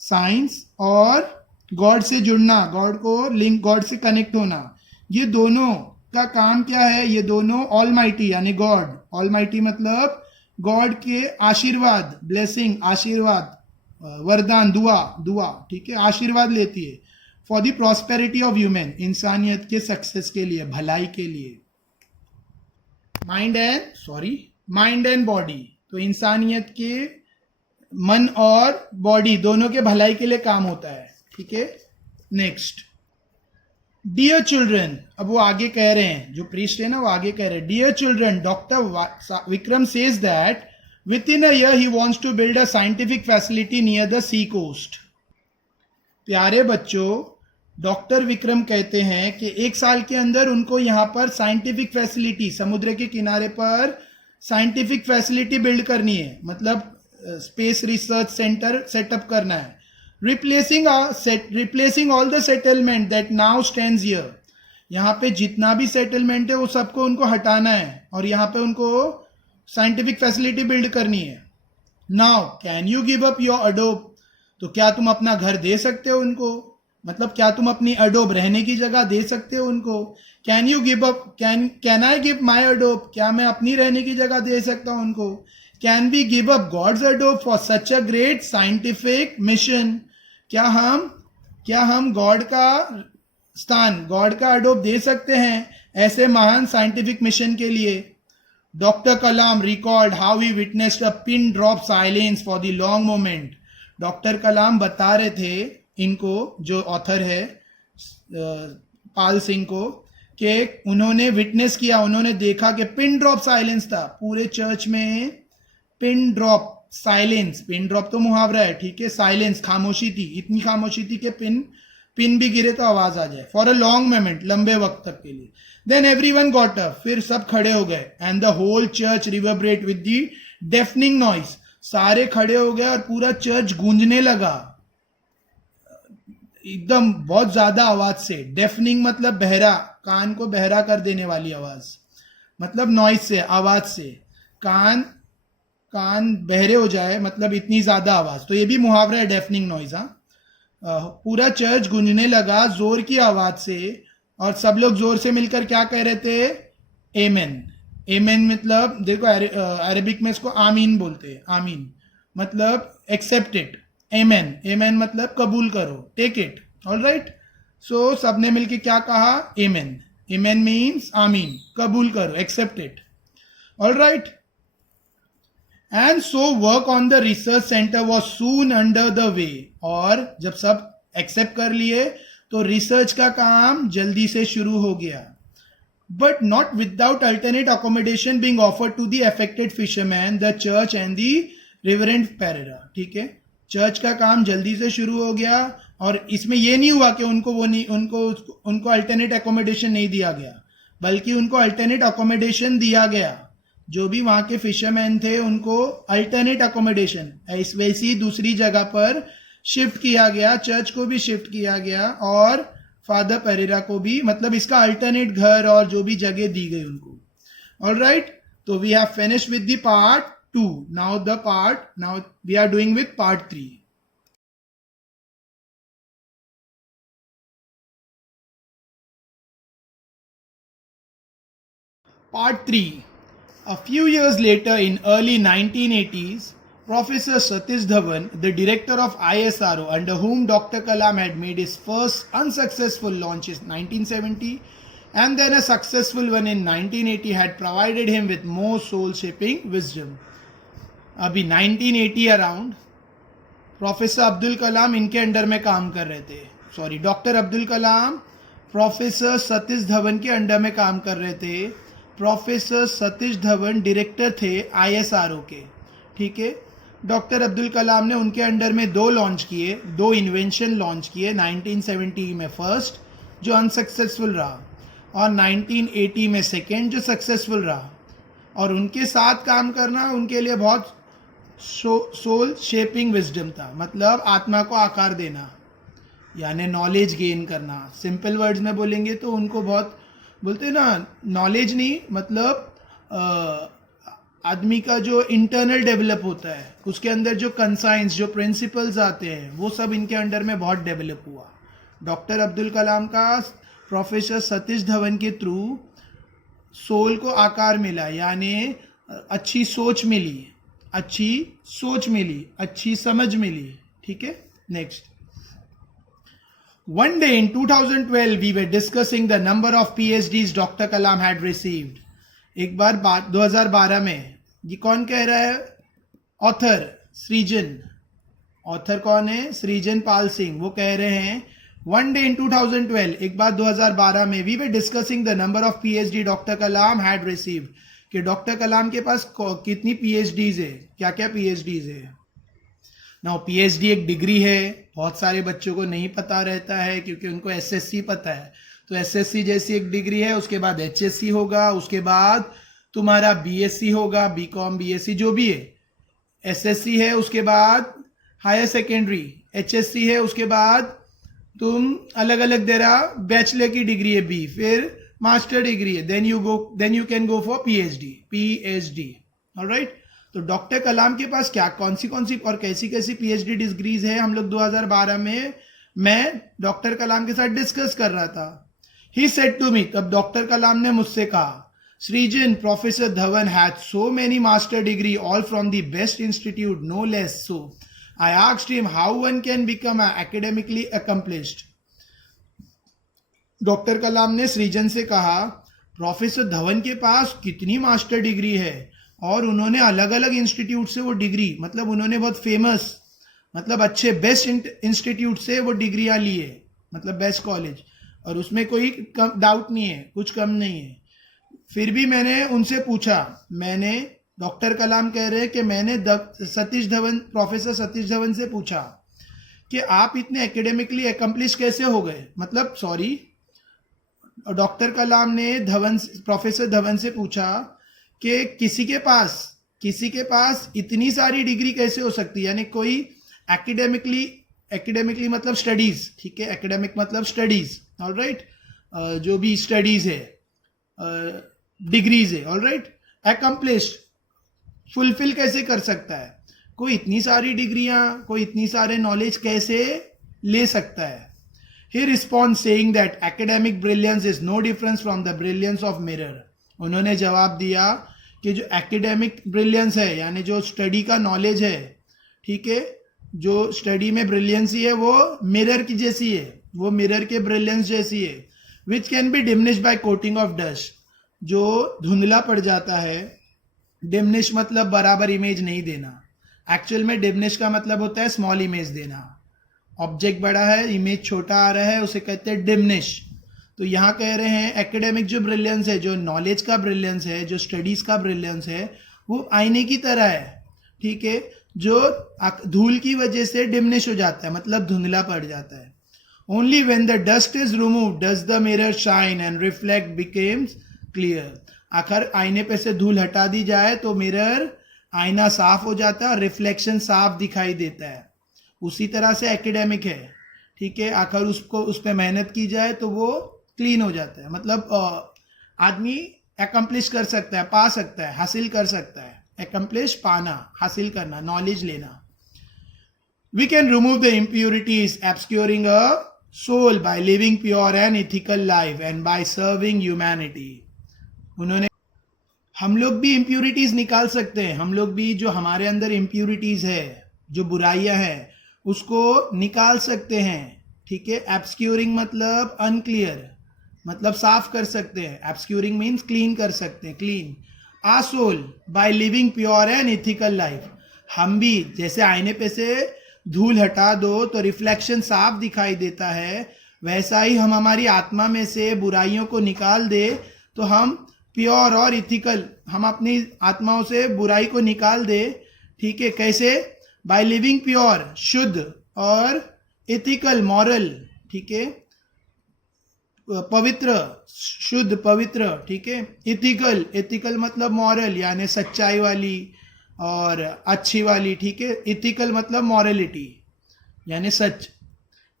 साइंस और गॉड से जुड़ना, गॉड को लिंक, गॉड से कनेक्ट होना, ये दोनों का काम क्या है. ये दोनों ऑलमाइटी यानी गॉड, ऑलमाइटी मतलब गॉड के आशीर्वाद, ब्लेसिंग, आशीर्वाद, वरदान, दुआ, ठीक है, आशीर्वाद लेती है for the prosperity of human, इंसानियत के सक्सेस के लिए, भलाई के लिए. माइंड एंड बॉडी, तो इंसानियत के मन और बॉडी दोनों के भलाई के लिए काम होता है, ठीक है. Next, dear children. अब वो आगे कह रहे हैं, जो प्रीस्ट है ना, वो आगे कह रहे हैं, dear children, doctor Vikram says that within a year he wants to build a scientific facility near the sea coast. प्यारे बच्चों, डॉक्टर विक्रम कहते हैं कि एक साल के अंदर उनको यहाँ पर साइंटिफिक फैसिलिटी, समुद्र के किनारे पर साइंटिफिक फैसिलिटी बिल्ड करनी है, मतलब स्पेस रिसर्च सेंटर सेटअप करना है. Replacing all the settlement that now stands here. यहाँ पे जितना भी सेटलमेंट है वो सबको उनको हटाना है और यहाँ पे उनको साइंटिफिक फैसिलिटी बिल्ड करनी है. Now can you give up your Adobe. तो क्या तुम अपना घर दे सकते हो उनको, मतलब क्या तुम अपनी अडोब रहने की जगह दे सकते हो उनको. Can you give up, can I give my Adobe, क्या मैं अपनी रहने की जगह दे सकता हूं उनको. Can we give up God's अडोब for such a great scientific mission. क्या हम गॉड का स्थान, गॉड का अडोब दे सकते हैं ऐसे महान साइंटिफिक मिशन के लिए. Doctor Kalam record how he witnessed a pin drop silence for the long moment. Doctor Kalam बता रहे थे इनको, जो ऑथर है पाल सिंह को, कि उन्होंने विटनेस किया, उन्होंने देखा कि पिन ड्रॉप साइलेंस था पूरे चर्च में. Pin drop silence, pin drop तो मुहावरा है, ठीक है, साइलेंस खामोशी थी, इतनी खामोशी थी कि पिन भी गिरे तो आवाज आ जाए. फॉर अ लॉन्ग मोमेंट, लंबे वक्त तक के लिए. देन एवरीवन गॉट अप, फिर सब खड़े हो गए. And the whole church reverberate with the deafening noise. सारे खड़े हो गए और पूरा चर्च गूंजने लगा एकदम बहुत ज्यादा आवाज से. डेफनिंग मतलब बहरा, कान को बहरा कर देने वाली आवाज, मतलब नॉइस से, आवाज से. कान बहरे हो जाए मतलब इतनी ज्यादा आवाज, तो ये भी मुहावरा है, डेफनिंग नॉइज. पूरा चर्च गूंजने लगा जोर की आवाज से और सब लोग जोर से मिलकर क्या कह रहे थे, एमेन. एमेन मतलब देखो अरेबिक में इसको आमीन बोलते हैं. आमीन मतलब एक्सेप्ट इट. एमेन मतलब कबूल करो, टेक इट. ऑलराइट, सो सबने मिलकर क्या कहा, एमेन. एमेन मीन्स आमीन, कबूल करो, accept it. Alright. And so work on the research centre was soon under the way. और जब सब एक्सेप्ट कर लिए तो रिसर्च का काम जल्दी से शुरू हो गया. But not without alternate accommodation being offered to the affected fisherman, the church and the reverent Pereira. ठीक है, चर्च का काम जल्दी से शुरू हो गया, और इसमें ये नहीं हुआ कि उनको अल्टरनेट एकोमोडेशन नहीं दिया गया, बल्कि उनको अल्टरनेट अकोमोडेशन दिया गया। जो भी वहां के फिशरमैन थे उनको अल्टरनेट अकोमोडेशन वैसी दूसरी जगह पर शिफ्ट किया गया, चर्च को भी शिफ्ट किया गया और फादर परेरा को भी, मतलब इसका अल्टरनेट घर और जो भी जगह दी गई उनको। ऑलराइट, तो we have finished with the part 2. Now we are doing with part 3. Part 3. A few years later, in early 1980s, Professor Satish Dhawan, the director of ISRO, under whom Dr. Kalam had made his first unsuccessful launch in 1970 and then a successful one in 1980, had provided him with more soul-shaping wisdom. अभी 1980 अराउंड प्रोफेसर अब्दुल कलाम इनके अंडर में काम कर रहे थे, सॉरी डॉक्टर अब्दुल कलाम प्रोफेसर सतीश धवन के अंडर में काम कर रहे थे। प्रोफेसर सतीश धवन डायरेक्टर थे ISRO के, ठीक है। डॉक्टर अब्दुल कलाम ने उनके अंडर में 2 लॉन्च किए, 2 इन्वेंशन लॉन्च किए। 1970 में फर्स्ट जो अनसक्सेसफुल रहा, और 1980 में सेकेंड जो सक्सेसफुल रहा। और उनके साथ काम करना उनके लिए बहुत सोल शेपिंग विजडम था, मतलब आत्मा को आकार देना, यानी नॉलेज गेन करना। सिंपल वर्ड्स में बोलेंगे तो उनको बहुत बोलते ना, नॉलेज नहीं, मतलब आदमी का जो इंटरनल डेवलप होता है, उसके अंदर जो कंसाइंस, जो प्रिंसिपल्स आते हैं, वो सब इनके अंडर में बहुत डेवलप हुआ। डॉक्टर अब्दुल कलाम का प्रोफेसर सतीश धवन के थ्रू सोल को आकार मिला, यानी अच्छी सोच मिली, अच्छी समझ मिली, ठीक है। Next, one day in 2012 we were discussing the number of PhDs Dr. Kalam had received. एक बार 2012 में, ये कौन कह रहा है? ऑथर सृजन। ऑथर कौन है? सृजन पाल सिंह। वो कह रहे हैं one day in 2012, एक बार 2012 में, we were discussing the number of PhD Dr. Kalam had received, कि डॉक्टर कलाम के पास कितनी PhDs है, क्या क्या PhDs है। नाउ PhD एक डिग्री है, बहुत सारे बच्चों को नहीं पता रहता है क्योंकि उनको SSC पता है। तो SSC जैसी एक डिग्री है, उसके बाद HSC होगा, उसके बाद तुम्हारा BSc होगा, BCom BSc जो भी है। SSC है, उसके बाद हायर सेकेंडरी, HSC है, उसके बाद तुम अलग अलग देरा बैचलर की डिग्री है B, फिर मास्टर डिग्री है, then you can go for PhD। Alright, तो डॉक्टर कलाम के पास क्या कौन सी और कैसी PhD डिग्रीज है, हम लोग 2012 में मैं डॉक्टर कलाम के साथ डिस्कस कर रहा था। ही सेड टू मी, तब डॉक्टर कलाम ने मुझसे कहा, Srijan, professor Dhawan had so many master degree, all from the best institute, no less. So I asked him how one can become academically accomplished. Doctor Kalam ने सृजन से कहा, प्रोफेसर धवन के पास कितनी मास्टर डिग्री है, और उन्होंने अलग अलग इंस्टीट्यूट से वो डिग्री, मतलब उन्होंने बहुत फेमस, मतलब अच्छे बेस्ट इंस्टीट्यूट से वो डिग्रियां ली है, मतलब बेस्ट कॉलेज, और उसमें कोई डाउट नहीं है, कुछ कम नहीं है। फिर भी मैंने उनसे पूछा, डॉक्टर कलाम कह रहे हैं कि मैंने प्रोफेसर सतीश धवन से पूछा कि आप इतने एकेडमिकली अकम्प्लिश कैसे हो गए, मतलब सॉरी, डॉक्टर कलाम ने प्रोफेसर धवन से पूछा कि किसी के पास इतनी सारी डिग्री कैसे हो सकती है, यानी कोई एकेडमिकली मतलब स्टडीज, ठीक है, एकेडमिक मतलब स्टडीज, ऑलराइट, जो भी स्टडीज है, डिग्रीज है, ऑलराइट, अकम्प्लिश्ड, फुलफिल कैसे कर सकता है, कोई इतनी सारी डिग्रियां, कोई इतनी सारे नॉलेज कैसे ले सकता है। He responds saying that academic brilliance is no difference from the brilliance of mirror. उन्होंने जवाब दिया कि जो एकेडमिक ब्रिलियंस है, यानी जो स्टडी का नॉलेज है, ठीक है, जो स्टडी में ब्रिलियंसी है, वो मिरर की जैसी है, वो मिरर के ब्रिलियंस जैसी है, which can be diminished by coating of dust, जो धुंधला पड़ जाता है। डिमिनिश मतलब बराबर इमेज नहीं देना, एक्चुअल में डिमिनिश का मतलब होता है स्मॉल इमेज देना। ऑब्जेक्ट बड़ा है, इमेज छोटा आ रहा है, उसे कहते हैं डिमिनिश। तो यहाँ कह रहे हैं एकेडमिक जो ब्रिलियंस है, जो नॉलेज का ब्रिलियंस है, जो स्टडीज का ब्रिलियंस है, वो आईने की तरह है, ठीक है। जो धूल की वजह से डिमनिश हो जाता है, मतलब धुंधला पड़ जाता है. Only when the dust is remove does the mirror shine and reflect becomes clear. आखिर आईने पे से धूल हटा दी जाए तो मिरर, आईना साफ हो जाता है और रिफ्लेक्शन साफ दिखाई देता है. उसी तरह से एकेडमिक है, ठीक है. आखिर उसको उस पर मेहनत की जाए तो वो क्लीन हो जाता है, मतलब आदमी एकम्प्लिश कर सकता है, पा सकता है, हासिल कर सकता है. एकम्प्लिश, पाना, हासिल करना, नॉलेज लेना. We can remove the impurities obscuring a soul by living pure and ethical life and by serving humanity. उन्होंने, हम लोग भी इम्प्योरिटीज निकाल सकते हैं. हम लोग भी जो हमारे अंदर इम्प्योरिटीज है, जो बुराइयां हैं, उसको निकाल सकते हैं, ठीक है. obscuring मतलब अनक्लियर, मतलब साफ कर सकते हैं. obscuring मीन्स क्लीन कर सकते हैं, clean. A soul by living pure and ethical life. हम भी जैसे आईने पे से धूल हटा दो तो रिफ्लेक्शन साफ दिखाई देता है, वैसा ही हम हमारी आत्मा में से बुराइयों को निकाल दे तो हम प्योर और इथिकल, हम अपनी आत्माओं से बुराई को निकाल दे, ठीक है. कैसे? बाय लिविंग प्योर, शुद्ध, और इथिकल, मॉरल, ठीक है, पवित्र, शुद्ध, पवित्र, ठीक है. इथिकल, इथिकल मतलब मॉरल, यानी सच्चाई वाली और अच्छी वाली, ठीक है. इथिकल मतलब मॉरलिटी, यानी सच.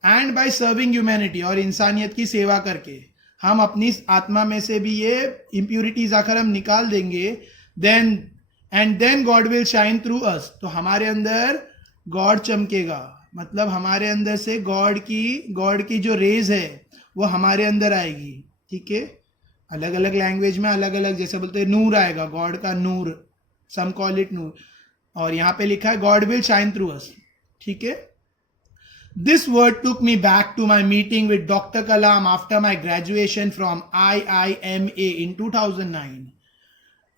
एंड बाय सर्विंग ह्यूमैनिटी, और इंसानियत की सेवा करके हम अपनी आत्मा में से भी ये इम्प्योरिटीज आकर हम निकाल देंगे. Then God will shine through us. तो हमारे अंदर गॉड चमकेगा, मतलब हमारे अंदर से गॉड की जो रेज है वो हमारे अंदर आएगी, ठीक है. अलग अलग लैंग्वेज में अलग अलग, जैसे बोलते हैं नूर आएगा, गॉड का नूर, सम कॉल इट नूर, और यहाँ पे लिखा है God will shine through us, ठीक है. This word took me back to my meeting with doctor Kalam after my graduation from IIMA in 2009.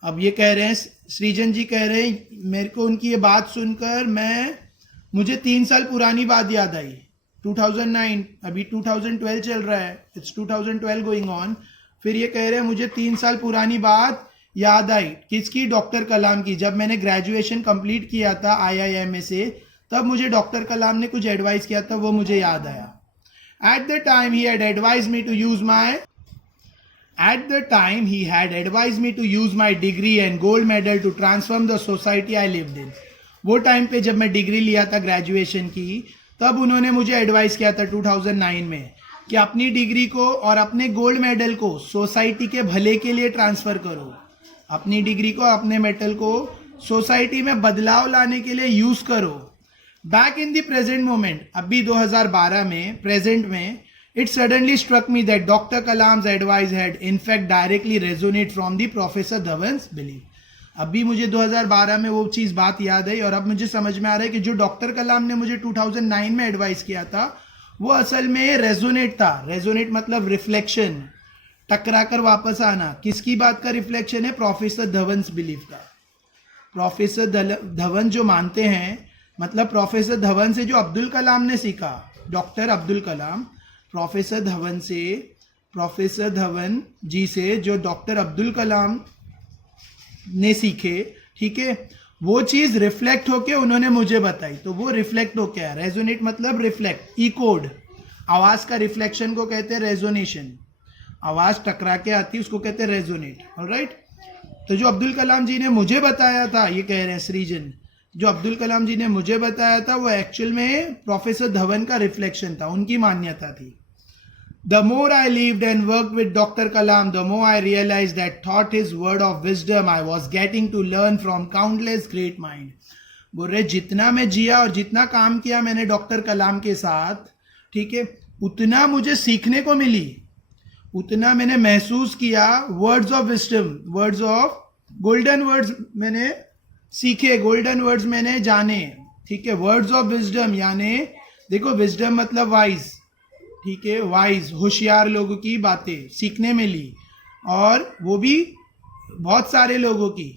अब ये कह रहे हैं, सृजन जी कह रहे हैं, मेरे को उनकी ये बात सुनकर मुझे 3 साल पुरानी बात याद आई. 2009, अभी 2012 चल रहा है, इट्स 2012 गोइंग ऑन. फिर ये कह रहे हैं मुझे 3 साल पुरानी बात याद आई. किसकी? डॉक्टर कलाम की. जब मैंने ग्रेजुएशन कंप्लीट किया था IIMA से, तब मुझे डॉक्टर कलाम ने कुछ एडवाइस किया था, वो मुझे याद आया. At the time he had advise me to use my degree and gold medal to transform the society I lived in. वो टाइम पे जब मैं डिग्री लिया था ग्रेजुएशन की, तब उन्होंने मुझे एडवाइस किया था 2009 में कि अपनी डिग्री को और अपने गोल्ड मेडल को सोसाइटी के भले के लिए ट्रांसफर करो. अपनी डिग्री को, अपने मेडल को सोसाइटी में बदलाव लाने के लिए यूज करो. Back in the present moment, अभी 2012 में, प्रेजेंट में, it suddenly struck me that doctor Kalam's advice had in fact directly resonate from the professor Dhawan's belief. अभी मुझे 2012 में वो चीज बात याद है, और अब मुझे समझ में आ रहा है कि जो डॉक्टर कलाम ने मुझे 2009 में एडवाइस किया था, वो असल में रेजोनेट था. रेजोनेट मतलब रिफ्लेक्शन, टकरा कर वापस आना. किसकी बात का रिफ्लेक्शन है? प्रोफेसर धवन्स बिलीफ का. प्रोफेसर धवन जो मानते हैं, मतलब प्रोफेसर धवन से जो अब्दुल कलाम ने सीखा, डॉक्टर अब्दुल कलाम, प्रोफेसर धवन जी से जो डॉक्टर अब्दुल कलाम ने सीखे, ठीक है, वो चीज रिफ्लेक्ट होके उन्होंने मुझे बताई. तो वो रिफ्लेक्ट होके आया. रेजोनेट मतलब रिफ्लेक्ट, इकोड, आवाज का रिफ्लेक्शन को कहते हैं रेजोनेशन. आवाज टकरा के आती है, उसको कहते हैं रेजोनेट. ऑलराइट. तो जो अब्दुल कलाम जी ने मुझे बताया था, ये कह रहे हैं सृजन, जो अब्दुल कलाम जी ने मुझे बताया था वो एक्चुअल में प्रोफेसर धवन का रिफ्लेक्शन था, उनकी मान्यता थी. The more I lived and worked with Dr. Kalam, the more I realized that thought his word of wisdom I was getting to learn from countless great mind. बोल रहे जितना मैं जिया और जितना काम किया मैंने डॉक्टर कलाम के साथ, ठीक है, उतना मुझे सीखने को मिली, उतना मैंने महसूस किया. Words of wisdom, words of golden words मैंने सीखे, गोल्डन वर्ड्स मैंने जाने, ठीक है. वर्ड्स ऑफ विजडम यानी देखो, विजडम मतलब वाइज, ठीक है, वाइज, होशियार लोगों की बातें सीखने मिली, और वो भी बहुत सारे लोगों की.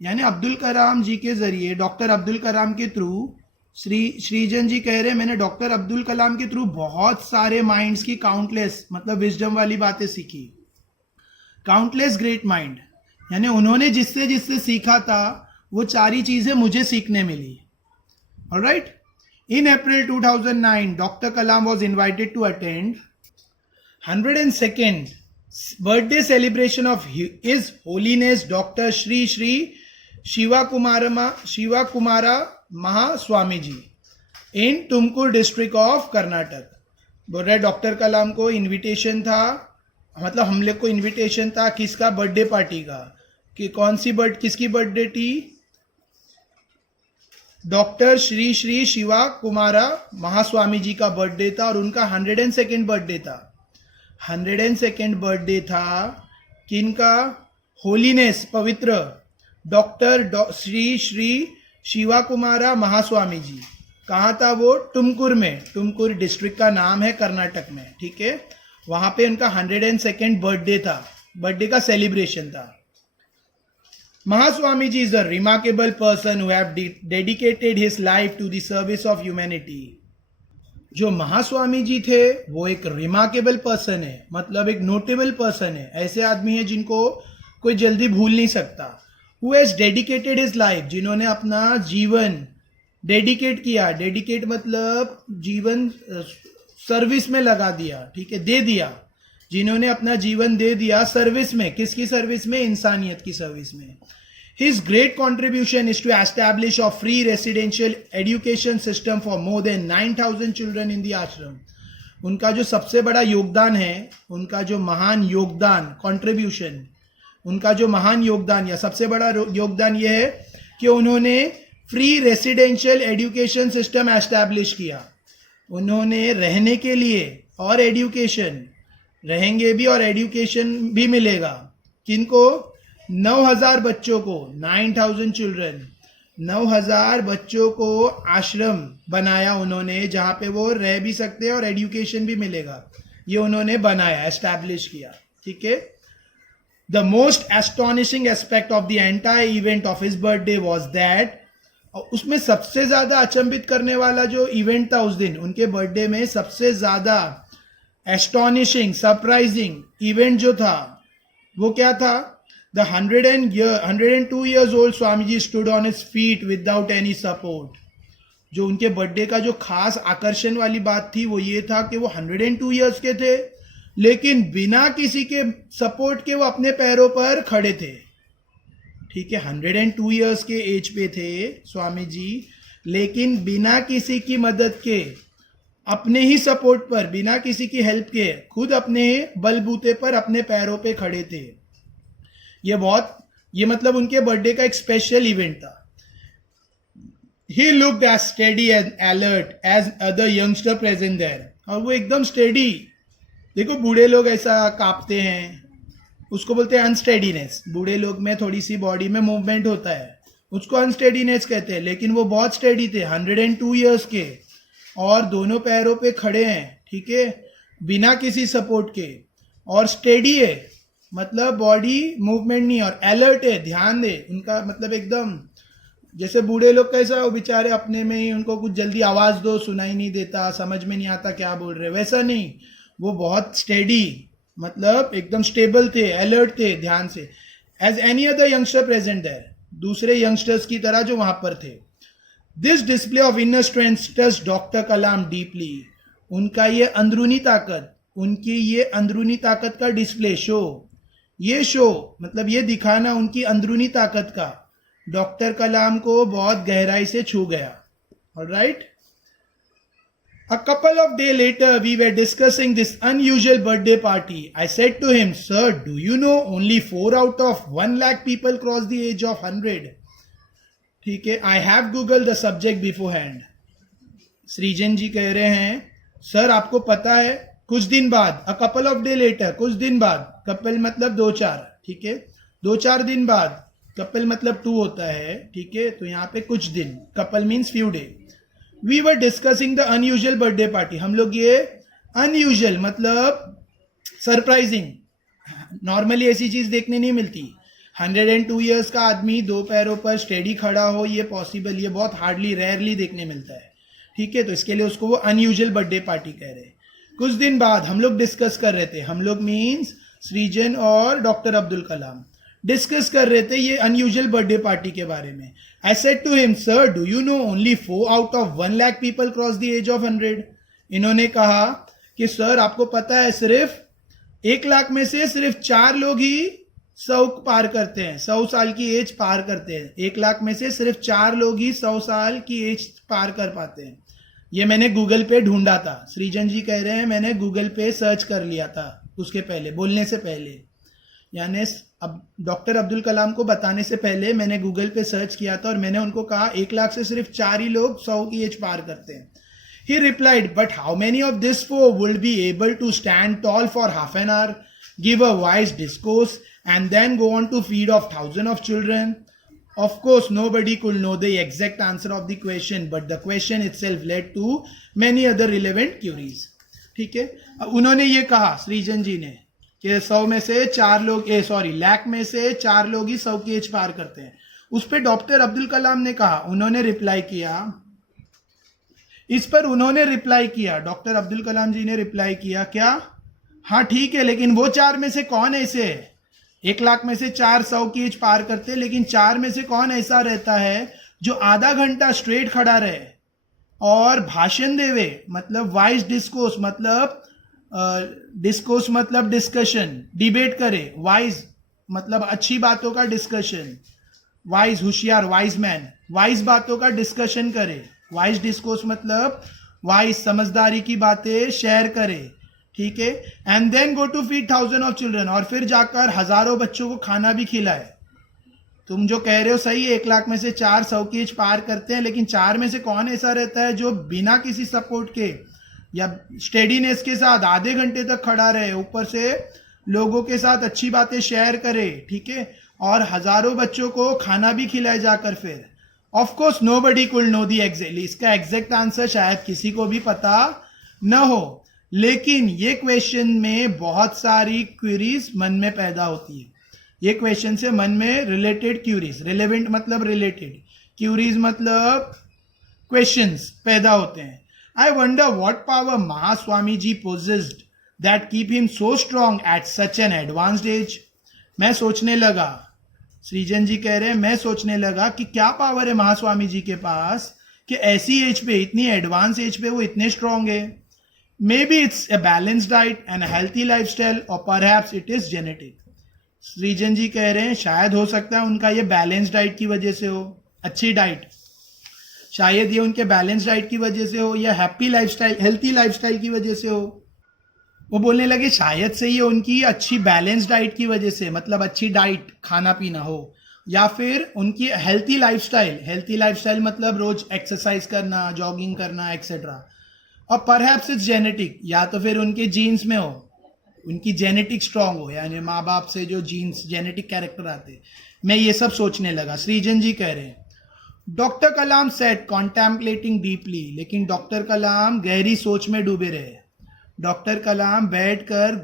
यानी अब्दुल कलाम जी के जरिए, डॉक्टर अब्दुल कलाम के थ्रू, श्रीजन जी कह रहे हैं मैंने डॉक्टर अब्दुल कलाम के थ्रू बहुत सारे माइंड्स की काउंटलेस, मतलब विजडम वाली बातें सीखी. काउंटलेस ग्रेट माइंड, यानी उन्होंने जिससे जिससे सीखा था वो सारी चीजें मुझे सीखने मिली. All right. In April 2009, Dr. Kalam was invited to attend 102nd birthday celebration of His Holiness Dr. Shri Shri Shiva Kumara Mahaswami Ji in Tumkur district of Karnataka. बोल रहे डॉक्टर कलाम को इनविटेशन था, मतलब हम लोग को इनविटेशन था किसका, बर्थडे पार्टी का, कि कौन सी किसकी बर्थडे थी, डॉक्टर श्री श्री शिवा कुमारा महास्वामी जी का बर्थडे था और उनका 102nd बर्थडे था. 102nd बर्थडे था किनका, होलीनेस पवित्र डॉक्टर श्री श्री शिवा कुमारा महास्वामी जी. कहाँ था वो, टुमकुर में. टुमकुर डिस्ट्रिक्ट का नाम है कर्नाटक में. ठीक है, वहां पे उनका 102nd बर्थडे था, बर्थडे का सेलिब्रेशन था. Mahaswami ji is a remarkable person who have dedicated his life to the service of humanity. जो महास्वामी जी थे वो एक रिमार्केबल पर्सन है, मतलब एक नोटेबल पर्सन है. ऐसे आदमी है जिनको कोई जल्दी भूल नहीं सकता. Who has dedicated his life, जिन्होंने अपना जीवन डेडिकेट किया. डेडिकेट मतलब जीवन सर्विस में लगा दिया. ठीक है, दे दिया. जिन्होंने अपना जीवन दे दिया सर्विस में. किसकी सर्विस में, इंसानियत की सर्विस में. His great contribution is to establish a free residential education system for more than 9,000 children in the ashram. उनका जो सबसे बड़ा योगदान है, उनका जो महान योगदान, कंट्रीब्यूशन, उनका जो महान योगदान या सबसे बड़ा योगदान यह है कि उन्होंने free residential education system establish किया. उन्होंने रहने के लिए और एजुकेशन, रहेंगे भी और एजुकेशन भी मिलेगा. किनको, 9,000 बच्चों को, 9,000 चिल्ड्रन, 9,000 बच्चों को आश्रम बनाया उन्होंने, जहां पे वो रह भी सकते हैं और एजुकेशन भी मिलेगा. ये उन्होंने बनाया, एस्टैब्लिश किया. ठीक है. The most astonishing aspect of the entire event of his birthday was that, उसमें सबसे ज्यादा अचंभित करने वाला जो इवेंट था उस दिन, उनके बर्थडे में सबसे ज्यादा एस्टॉनिशिंग, सरप्राइजिंग इवेंट जो था वो क्या था, the 102 years old Swamiji stood on his feet without any support. जो उनके बर्थडे का जो खास आकर्षण वाली बात थी वो ये था कि वो 102 years के थे, लेकिन बिना किसी के सपोर्ट के वो अपने पैरों पर खड़े थे. ठीक है, 102 years के एज पे थे स्वामी जी, लेकिन बिना किसी की मदद के, अपने ही सपोर्ट पर, बिना किसी की हेल्प के, खुद अपने बलबूते पर अपने पैरों पे खड़े थे. ये मतलब उनके बर्थडे का एक स्पेशल इवेंट था. He looked as steady and alert as other youngster present there. और वो एकदम स्टेडी. देखो बूढ़े लोग ऐसा कांपते हैं, उसको बोलते हैं अनस्टेडीनेस. बूढ़े लोग में थोड़ी सी बॉडी में मूवमेंट होता है, उसको अनस्टेडीनेस कहते हैं. लेकिन वो बहुत स्टेडी थे, 102 years के, और दोनों पैरों पे खड़े हैं. ठीक है, बिना किसी सपोर्ट के, और स्टेडी है, मतलब बॉडी मूवमेंट नहीं, और अलर्ट है, ध्यान दे. उनका मतलब एकदम जैसे बूढ़े लोग कैसा, वो बेचारे अपने में ही, उनको कुछ जल्दी आवाज दो सुनाई नहीं देता, समझ में नहीं आता क्या बोल रहे, वैसा नहीं. वो बहुत स्टेडी, मतलब एकदम स्टेबल थे, अलर्ट थे, ध्यान से. As any other youngster present there, दूसरे यंगस्टर्स की तरह जो वहां पर थे. This display of inner strength touch doctor Kalam deeply. उनका ये अंदरूनी ताकत, उनकी ये अंदरूनी ताकत का डिस्प्ले, शो, ये शो मतलब ये दिखाना उनकी अंदरूनी ताकत का, डॉक्टर कलाम को बहुत गहराई से छू गया. Alright. A couple of days later, we were discussing this unusual birthday party. I said to him, "Sir, do you know only 4 out of 1 lakh people cross the age of 100?" ठीक है, I have Googled the subject beforehand. सृजन जी कह रहे हैं, सर आपको पता है, कुछ दिन बाद, a couple of days later, कुछ दिन बाद, कपल मतलब 2-4, ठीक है, 2-4 दिन बाद, कपल मतलब 2 होता है. ठीक है, तो यहाँ पे कुछ दिन, couple means few day. We were discussing the unusual birthday party. हम लोग ये unusual मतलब सरप्राइजिंग, नॉर्मली ऐसी चीज देखने नहीं मिलती. 102 years का आदमी 2 पैरों पर स्टेडी खड़ा हो, ये पॉसिबल, ये बहुत हार्डली, रेयरली देखने मिलता है. ठीक है, तो इसके लिए उसको वो अनयूजुअल बर्थडे पार्टी कह रहे हैं. कुछ दिन बाद हम लोग डिस्कस कर रहे थे, हम लोग मीन्स सृजन और डॉक्टर अब्दुल कलाम डिस्कस कर रहे थे ये अनयूजुअल बर्थडे पार्टी के बारे में. I said to him, sir do you know only 4 out of 1 lakh people cross the age of 100. इन्होंने कहा कि सर आपको पता है सिर्फ 1 लाख में से सिर्फ 4 लोग ही 100 पार करते हैं, 100 साल की एज पार करते हैं. 1 लाख में से सिर्फ 4 लोग ही 100 साल की एज पार कर पाते हैं. ये मैंने गूगल पे ढूंढा था. सृजन जी कह रहे हैं मैंने गूगल पे सर्च कर लिया था उसके पहले, बोलने से पहले. यानी अब डॉक्टर अब्दुल कलाम को बताने से पहले मैंने गूगल पे सर्च किया था और मैंने उनको कहा 1 लाख से सिर्फ 4 ही लोग 100 की एज पार करते हैं. He replied, but how many of this 4 will be able to stand tall for half an hour, give a wise discourse, and then go on to feed of thousands of children? Of course, nobody could know the exact answer of the question, but the question itself led to many other relevant queries. ठीक है, उन्होंने ये कहा सृजन जी ने कि 100 में से 4 लोग लाख में से 4 लोग ही 100 की एज पार करते हैं. उस पर डॉक्टर अब्दुल कलाम ने कहा, उन्होंने रिप्लाई किया, इस पर उन्होंने रिप्लाई किया, डॉक्टर अब्दुल कलाम जी ने रिप्लाई किया क्या, हाँ ठीक है, लेकिन वो 4 में से कौन ऐसे है, 1 लाख में से 4 100 की एज पार करते हैं, लेकिन 4 में से कौन ऐसा रहता है जो आधा घंटा स्ट्रेट खड़ा रहे और भाषण देवे, मतलब वाइज डिस्कोर्स, मतलब डिस्कोर्स मतलब डिस्कशन, डिबेट करे, वाइज मतलब अच्छी बातों का डिस्कशन, वाइज होशियार, वाइज मैन, वाइज बातों का डिस्कशन करे. वाइज डिस्कोर्स मतलब वाइज समझदारी की बातें शेयर करे. ठीक है, and then go to feed thousand of children, और फिर जाकर हजारों बच्चों को खाना भी खिलाए. तुम जो कह रहे हो सही है, 1 लाख में से 4 100 की एज पार करते हैं, लेकिन 4 में से कौन ऐसा रहता है जो बिना किसी सपोर्ट के या स्टेडीनेस के साथ आधे घंटे तक खड़ा रहे, ऊपर से लोगों के साथ अच्छी बातें शेयर करे. ठीक है, और हजारों बच्चों को खाना भी खिलाए जाकर. फिर of course nobody could know the exactly, इसका एग्जैक्ट आंसर शायद किसी को भी पता न हो, लेकिन ये क्वेश्चन में बहुत सारी क्वेरीज मन में पैदा होती है. ये क्वेश्चन से मन में रिलेटेड क्यूरीज, रिलेवेंट मतलब रिलेटेड, क्यूरीज मतलब क्वेश्चंस पैदा होते हैं. I wonder what power Mahaswami ji possessed that keep him so strong at such an advanced age. मैं सोचने लगा, सृजन जी कह रहे हैं मैं सोचने लगा कि क्या पावर है महास्वामी जी के पास कि ऐसी एज पे, इतनी एडवांस एज पे वो इतने स्ट्रांग है. May be it's a balance diet and a healthy lifestyle और परहैप्स इट इज जेनेटिक. सृजन जी कह रहे हैं शायद हो सकता है उनका ये बैलेंस डाइट की वजह से हो, अच्छी डाइट, शायद ये उनके बैलेंस डाइट की वजह से हो, या हैप्पी लाइफस्टाइल, हेल्थी लाइफस्टाइल की वजह से हो. वो बोलने लगे शायद से ये उनकी अच्छी बैलेंस डाइट की वजह से, मतलब अच्छी डाइट खाना पीना हो, या फिर उनकी हेल्थी लाइफस्टाइल, हेल्थी लाइफस्टाइल मतलब रोज एक्सरसाइज करना, जॉगिंग करना एक्सेट्रा. और परहैप्स इट्स जेनेटिक, या तो फिर उनके जीन्स में हो, उनकी जेनेटिक स्ट्रांग हो, यानी माँ बाप से जो जीन्स जेनेटिक कैरेक्टर आते. मैं ये सब सोचने लगा. सृजन जी कह रहे हैं डॉक्टर कलाम सेड कॉन्टेम्पलेटिंग डीपली, लेकिन डॉक्टर कलाम गहरी सोच में डूबे रहे. डॉक्टर कलाम बैठकर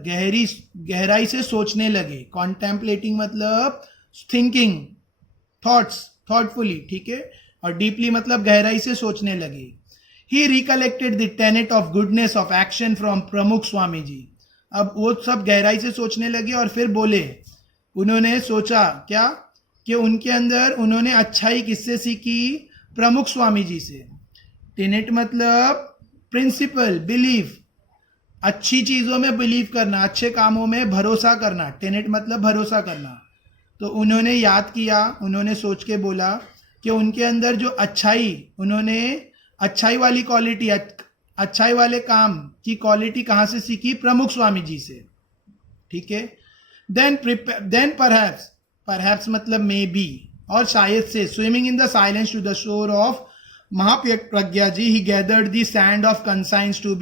गहराई से सोचने लगे. कॉन्टेम्पलेटिंग मतलब थिंकिंग, थॉट्स, थॉटफुली. ठीक है, और डीपली मतलब गहराई से सोचने लगे. He recollected the tenet of goodness of action from Pramukh Swami जी. अब वो सब गहराई से सोचने लगे और फिर बोले, उन्होंने सोचा क्या कि उनके अंदर उन्होंने अच्छाई किससे सीखी, प्रमुख स्वामी जी से. टेनेट मतलब प्रिंसिपल, बिलीफ, अच्छी चीजों में बिलीव करना, अच्छे कामों में भरोसा करना. टेनेट मतलब भरोसा करना. तो उन्होंने याद किया, उन्होंने सोच के बोला कि उनके अंदर जो अच्छाई, उन्होंने अच्छाई वाली क्वालिटी, अच्छाई वाले काम की क्वालिटी कहाँ से सीखी, प्रमुख स्वामी जी से. ठीक है, देन परहैप्स मतलब मे बी, और शायद से, swimming in the silence to the shore of Mahapragya ji, he gathered the sand of conscience to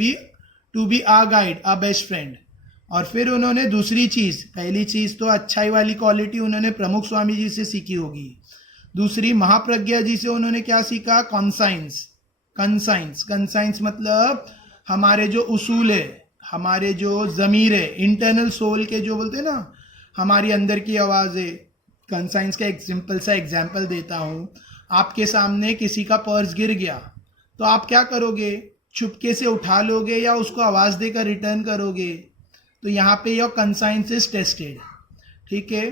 be a guide, a best friend. और फिर उन्होंने दूसरी चीज, पहली चीज तो अच्छाई वाली क्वालिटी उन्होंने प्रमुख स्वामी जी से सीखी होगी, दूसरी महाप्रज्ञा जी से उन्होंने क्या सीखा, कंसाइंस मतलब हमारे जो उसूल है, हमारे जो जमीर है, इंटरनल सोल के जो बोलते हैं ना, हमारी अंदर की आवाज है. कंसाइंस का एक सिंपल सा एग्जाम्पल देता हूं. आपके सामने किसी का पर्स गिर गया तो आप क्या करोगे, चुपके से उठा लोगे या उसको आवाज देकर रिटर्न करोगे. तो यहाँ पे योर कंसाइंस इज टेस्टेड. ठीक है,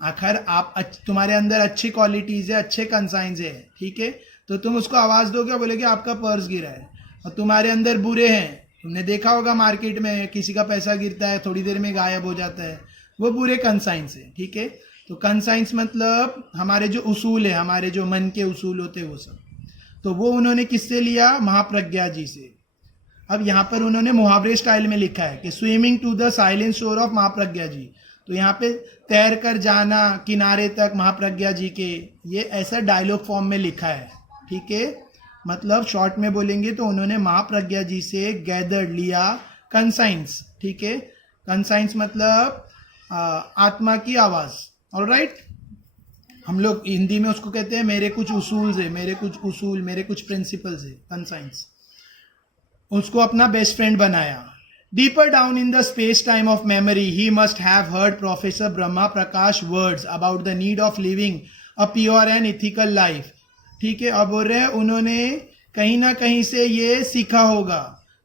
आखिर आप तुम्हारे अंदर अच्छी क्वालिटीज है, अच्छे कंसाइंस है, ठीक है, तो तुम उसको आवाज दोगे, बोलोगे आपका पर्स गिरा है। और तुम्हारे अंदर बुरे हैं, तुमने देखा होगा मार्केट में किसी का पैसा गिरता है थोड़ी देर में गायब हो जाता है, वो बुरे कंसाइंस है, ठीक है। तो कंसाइंस मतलब हमारे जो उसूल है, हमारे जो मन के उसूल होते हैं वो सब, तो वो उन्होंने किससे लिया? महाप्रज्ञा जी से। अब यहाँ पर उन्होंने मुहावरे स्टाइल में लिखा है कि स्विमिंग टू द साइलेंट शोर ऑफ महाप्रज्ञा जी। तो यहाँ पे तैर कर जाना किनारे तक महाप्रज्ञा जी के, ये ऐसा डायलॉग फॉर्म में लिखा है, ठीक है। मतलब शॉर्ट में बोलेंगे तो उन्होंने महाप्रज्ञा जी से गैदर लिया कंसाइंस, ठीक है। कंसाइंस मतलब आत्मा की आवाज, ऑलराइट। हम लोग हिंदी में उसको कहते हैं मेरे कुछ उसूल है, मेरे कुछ उसूल, मेरे कुछ प्रिंसिपल्स है, कंसाइंस। उसको अपना बेस्ट फ्रेंड बनाया। Deeper down in the space time of memory he must have heard professor Brahma Prakash words about the need of living a pure and ethical life, ठीक है। अब बोल रहे हैं उन्होंने कहीं ना कहीं से ये सीखा होगा,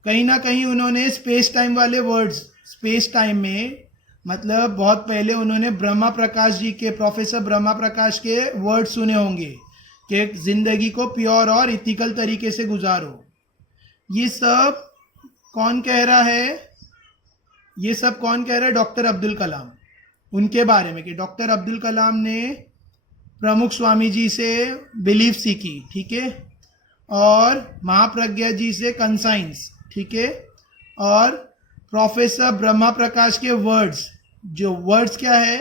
कहीं ना कहीं उन्होंने स्पेस टाइम वाले वर्ड्स, स्पेस टाइम में मतलब बहुत पहले उन्होंने ब्रह्मा प्रकाश जी के, प्रोफेसर ब्रह्मा प्रकाश के वर्ड सुने होंगे कि जिंदगी को प्योर और इथिकल तरीके से गुजारो। ये सब कौन कह रहा है? ये सब कौन कह रहा है? डॉक्टर अब्दुल कलाम, उनके बारे में कि डॉक्टर अब्दुल कलाम ने प्रमुख स्वामी जी से बिलीफ सीखी, ठीक है, और महाप्रज्ञा जी से कंसाइंस, ठीक है, और प्रोफेसर ब्रह्मा प्रकाश के वर्ड्स, जो वर्ड्स क्या है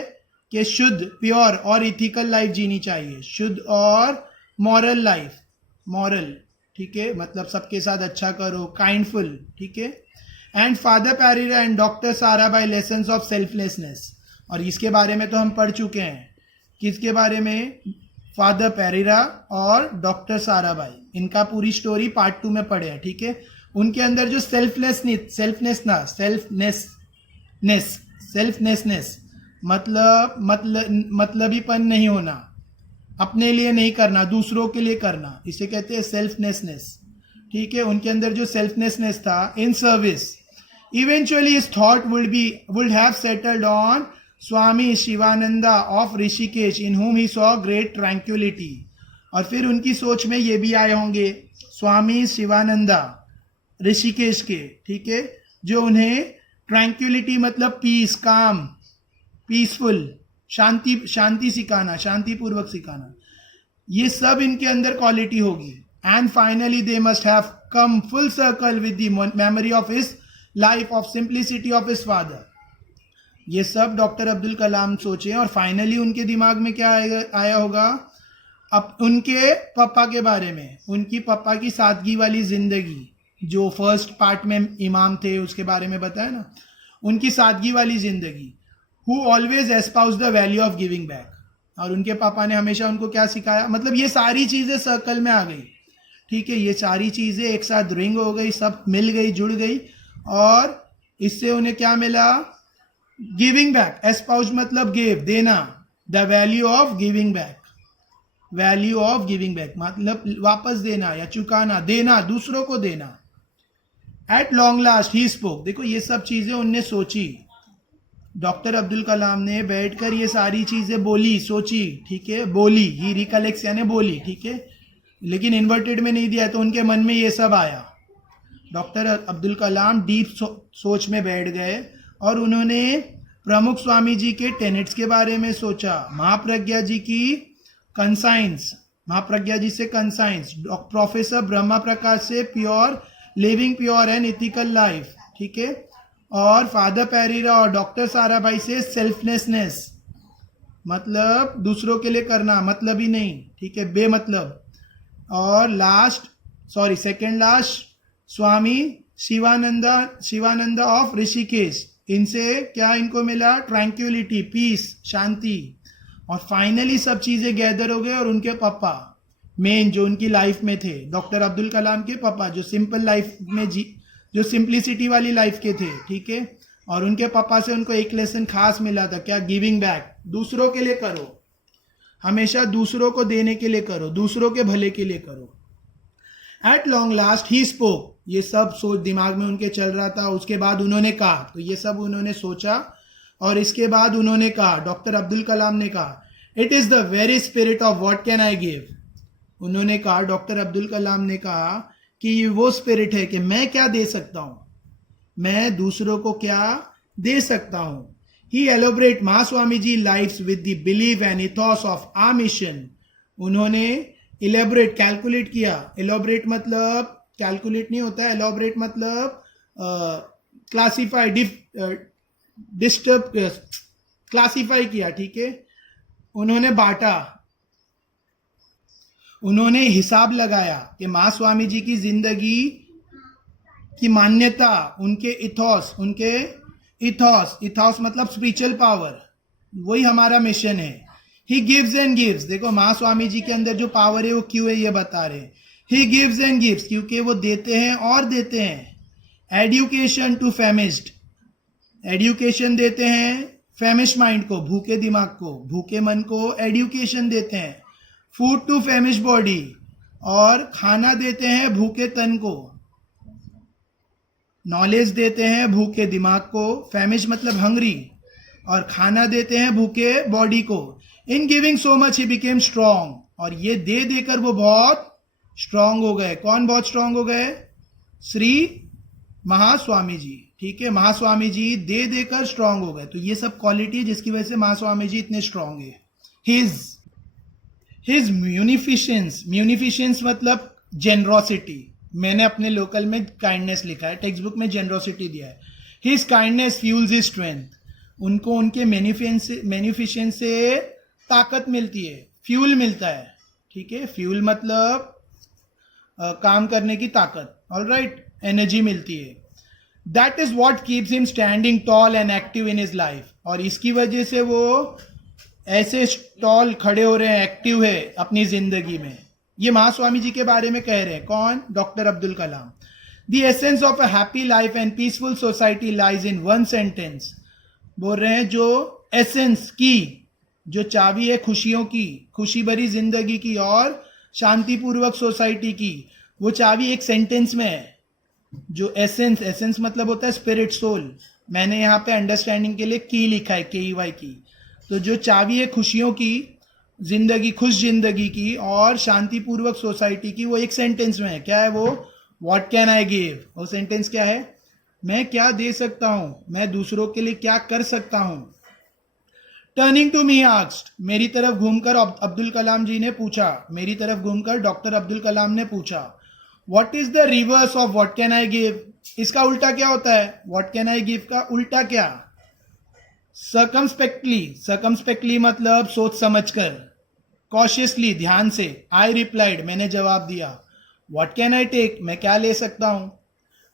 कि शुद्ध, प्योर और इथिकल लाइफ जीनी चाहिए, शुद्ध और मॉरल लाइफ, मॉरल, ठीक है, मतलब सबके साथ अच्छा करो, काइंडफुल, ठीक है। And father Pereira and doctor Sarabhai lessons of selflessness, और इसके बारे में तो हम पढ़ चुके हैं। किसके बारे में? फादर पैरिरा और डॉक्टर साराभाई, इनका पूरी स्टोरी पार्ट 2 में पढ़े हैं, ठीक है। उनके अंदर जो सेल्फनेसनेस मतलबीपन नहीं होना, अपने लिए नहीं करना, दूसरों के लिए करना, इसे कहते हैं सेल्फनेसनेस, ठीक है। उनके अंदर जो सेल्फनेसनेस था in service, eventually his thought would have settled on Swami Shivananda of Rishikesh in whom he saw great tranquility, और फिर उनकी सोच में ये भी आए होंगे स्वामी शिवानंदा ऋषिकेश के, ठीक है, जो उन्हें ट्रैंक्विलिटी मतलब पीस, काम, पीसफुल, शांति सिखाना, शांतिपूर्वक सिखाना, ये सब इनके अंदर क्वालिटी होगी। And finally they must have come full circle with the memory of his life of simplicity of his father. ये सब डॉक्टर अब्दुल कलाम सोचे, और फाइनली उनके दिमाग में क्या आया होगा? अब उनके पापा के बारे में, उनकी पापा की सादगी वाली जिंदगी, जो फर्स्ट पार्ट में इमाम थे उसके बारे में बताया ना, उनकी सादगी वाली जिंदगी, who always espouse the value of giving back, और उनके पापा ने हमेशा उनको क्या सिखाया? मतलब ये सारी चीजें सर्कल में आ गई, ठीक है, ये सारी चीजें एक साथ रिंग हो गई, सब मिल गई, जुड़ गई, और इससे उन्हें क्या मिला? Giving back. एस्पाउज मतलब गिव, देना, the value of giving back, value of giving back मतलब वापस देना या चुकाना, देना, दूसरों को देना। At long last he spoke, देखो ये सब चीजें उनने सोची, डॉक्टर अब्दुल कलाम ने बैठकर ये सारी चीजें बोली, सोची, ठीक है, बोली, ही रिकलेक्ट्स यानी बोली, ठीक है, लेकिन इन्वर्टेड में नहीं दिया, तो उनके मन में ये सब आया। डॉक्टर अब्दुल कलाम डीप सोच में बैठ गए और उन्होंने प्रमुख स्वामी जी के टेनेट्स के बारे में सोचा, महाप्रज्ञा जी की कंसाइंस, महाप्रज्ञा जी से कंसाइंस, प्रोफेसर ब्रह्मा प्रकाश से pure living pure and ethical life, ठीक है, और फादर पेरेरा और डॉक्टर साराभाई से सेल्फलेसनेस मतलब दूसरों के लिए करना, मतलब ही नहीं, ठीक है, बेमतलब, और second last Swami Shivananda of Rishikesh, इनसे क्या इनको मिला? ट्रैंक्विलिटी, पीस, शांति, और फाइनली सब चीजें गैदर हो गए, और उनके पापा मेन जो उनकी लाइफ में थे, डॉक्टर अब्दुल कलाम के पापा, जो सिंपल लाइफ में जो सिंप्लिसिटी वाली लाइफ के थे, ठीक है, और उनके पापा से उनको एक लेसन खास मिला था, क्या? गिविंग बैक, दूसरों के लिए करो, हमेशा दूसरों को देने के लिए करो, दूसरों के भले के लिए करो। At long last he spoke, ये सब सोच दिमाग में उनके चल रहा था, उसके बाद उन्होंने कहा, तो ये सब उन्होंने सोचा और इसके बाद उन्होंने कहा, डॉक्टर अब्दुल कलाम ने कहा, it is the very spirit of what can I give. उन्होंने कहा, डॉक्टर अब्दुल कलाम ने कहा कि ये वो स्पिरिट है कि मैं क्या दे सकता हूं, मैं दूसरों को क्या दे सकता हूं। He elaborate Mahaswami ji life's with the believe and ethos of our mission. उन्होंने इलेबोरेट, कैलकुलेट किया। एलोबरेट मतलब कैलकुलेट नहीं होता है, एलोबरेट मतलब क्लासीफाई, डिस्टर्ब, क्लासीफाई किया, ठीक है। उन्होंने बांटा, उन्होंने हिसाब लगाया कि महास्वामी जी की जिंदगी की मान्यता, उनके इथॉस, इथॉस मतलब स्पिरिचुअल पावर, वही हमारा मिशन है। ही गिव्स एंड गिव्स, देखो महास्वामी जी के अंदर जो पावर है वो क्यों है ये बता रहे हैं। ही गिव्स एंड गिव्स, क्योंकि वो देते हैं और देते हैं। एडुकेशन टू फेमिस्ड, एडुकेशन देते हैं फेमिश माइंड को, भूखे दिमाग को, भूखे मन को एडुकेशन देते हैं। फूड टू फेमिश बॉडी, और खाना देते हैं भूखे तन को। नॉलेज देते हैं भूखे दिमाग को, फेमिश मतलब हंग्री, और खाना देते हैं भूखे बॉडी को। In giving so much he became strong, और ये दे देकर वो बहुत स्ट्रॉन्ग हो गए। कौन बहुत स्ट्रॉन्ग हो गए? श्री महास्वामी जी, ठीक है। महास्वामी जी दे देकर स्ट्रॉन्ग हो गए। तो ये सब क्वालिटी जिसकी वजह से महास्वामी जी इतने स्ट्रॉन्ग है। हिज म्यूनिफिशेंस मतलब जेनरोसिटी, मैंने अपने लोकल में काइंडनेस लिखा है, टेक्स्ट बुक में जेनरोसिटी दिया है। His kindness fuels his strength, उनको उनके मैन्युफिशेंस से ताकत मिलती है, फ्यूल मिलता है, ठीक है। फ्यूल मतलब काम करने की ताकत, ऑलराइट, एनर्जी मिलती है। That is what keeps him standing tall and active in his life, और इसकी वजह से वो ऐसे टॉल खड़े हो रहे हैं, एक्टिव है अपनी जिंदगी में। ये महास्वामी जी के बारे में कह रहे हैं, कौन? Doctor Abdul Kalam. The essence of a happy life and peaceful society lies in one sentence, बोल रहे हैं जो एसेंस की, जो चाबी है खुशियों की, खुशी भरी जिंदगी की और शांतिपूर्वक सोसाइटी की, वो चाबी एक सेंटेंस में है। जो एसेंस मतलब होता है स्पिरिट, सोल। मैंने यहाँ पे अंडरस्टैंडिंग के लिए की लिखा है, KEY की। तो जो चाबी है खुशियों की जिंदगी, खुश जिंदगी की और शांतिपूर्वक सोसाइटी की, वो एक सेंटेंस में है। क्या है वो? What can I give. वो सेंटेंस क्या है? मैं क्या दे सकता हूं, मैं दूसरों के लिए क्या कर सकता हूं। टर्निंग टू मी आस्क्ड, मेरी तरफ घूमकर अब्दुल कलाम जी ने पूछा, मेरी तरफ घूमकर डॉक्टर अब्दुल कलाम ने पूछा, what is the reverse of what can I give. इसका उल्टा क्या होता है? व्हाट कैन आई गिव का उल्टा क्या? सर्कमस्पेक्टली मतलब सोच समझकर, कॉशियसली ध्यान से। आई रिप्लाइड, मैंने जवाब दिया। व्हाट कैन आई टेक, मैं क्या ले सकता हूं।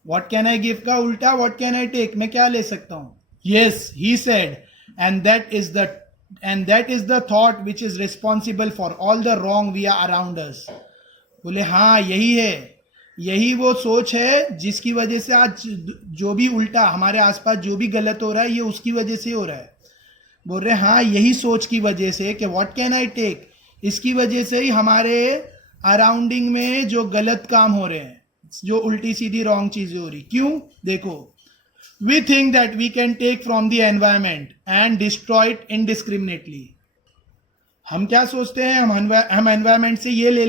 व्हाट कैन आई गिव का उल्टा व्हाट कैन आई टेक, मैं क्या ले सकता हूं। Yes, he said, and that is the thought which is responsible for all the wrong we are around us. बोले हाँ यही है, यही वो सोच है जिसकी वजह से आज जो भी उल्टा हमारे आसपास जो भी गलत हो रहा है, ये उसकी वजह से हो रहा है। बोल रहे हाँ यही सोच की वजह से कि व्हाट कैन आई टेक, इसकी वजह से ही हमारे अराउंडिंग में जो गलत काम हो रहे हैं, जो उल्टी सीधी रॉन्ग चीजें हो रही। क्यों? देखो, we think that we can take from the environment and destroy it indiscriminately. हम क्या सोचते हैं? हम एनवायरमेंट से ये ले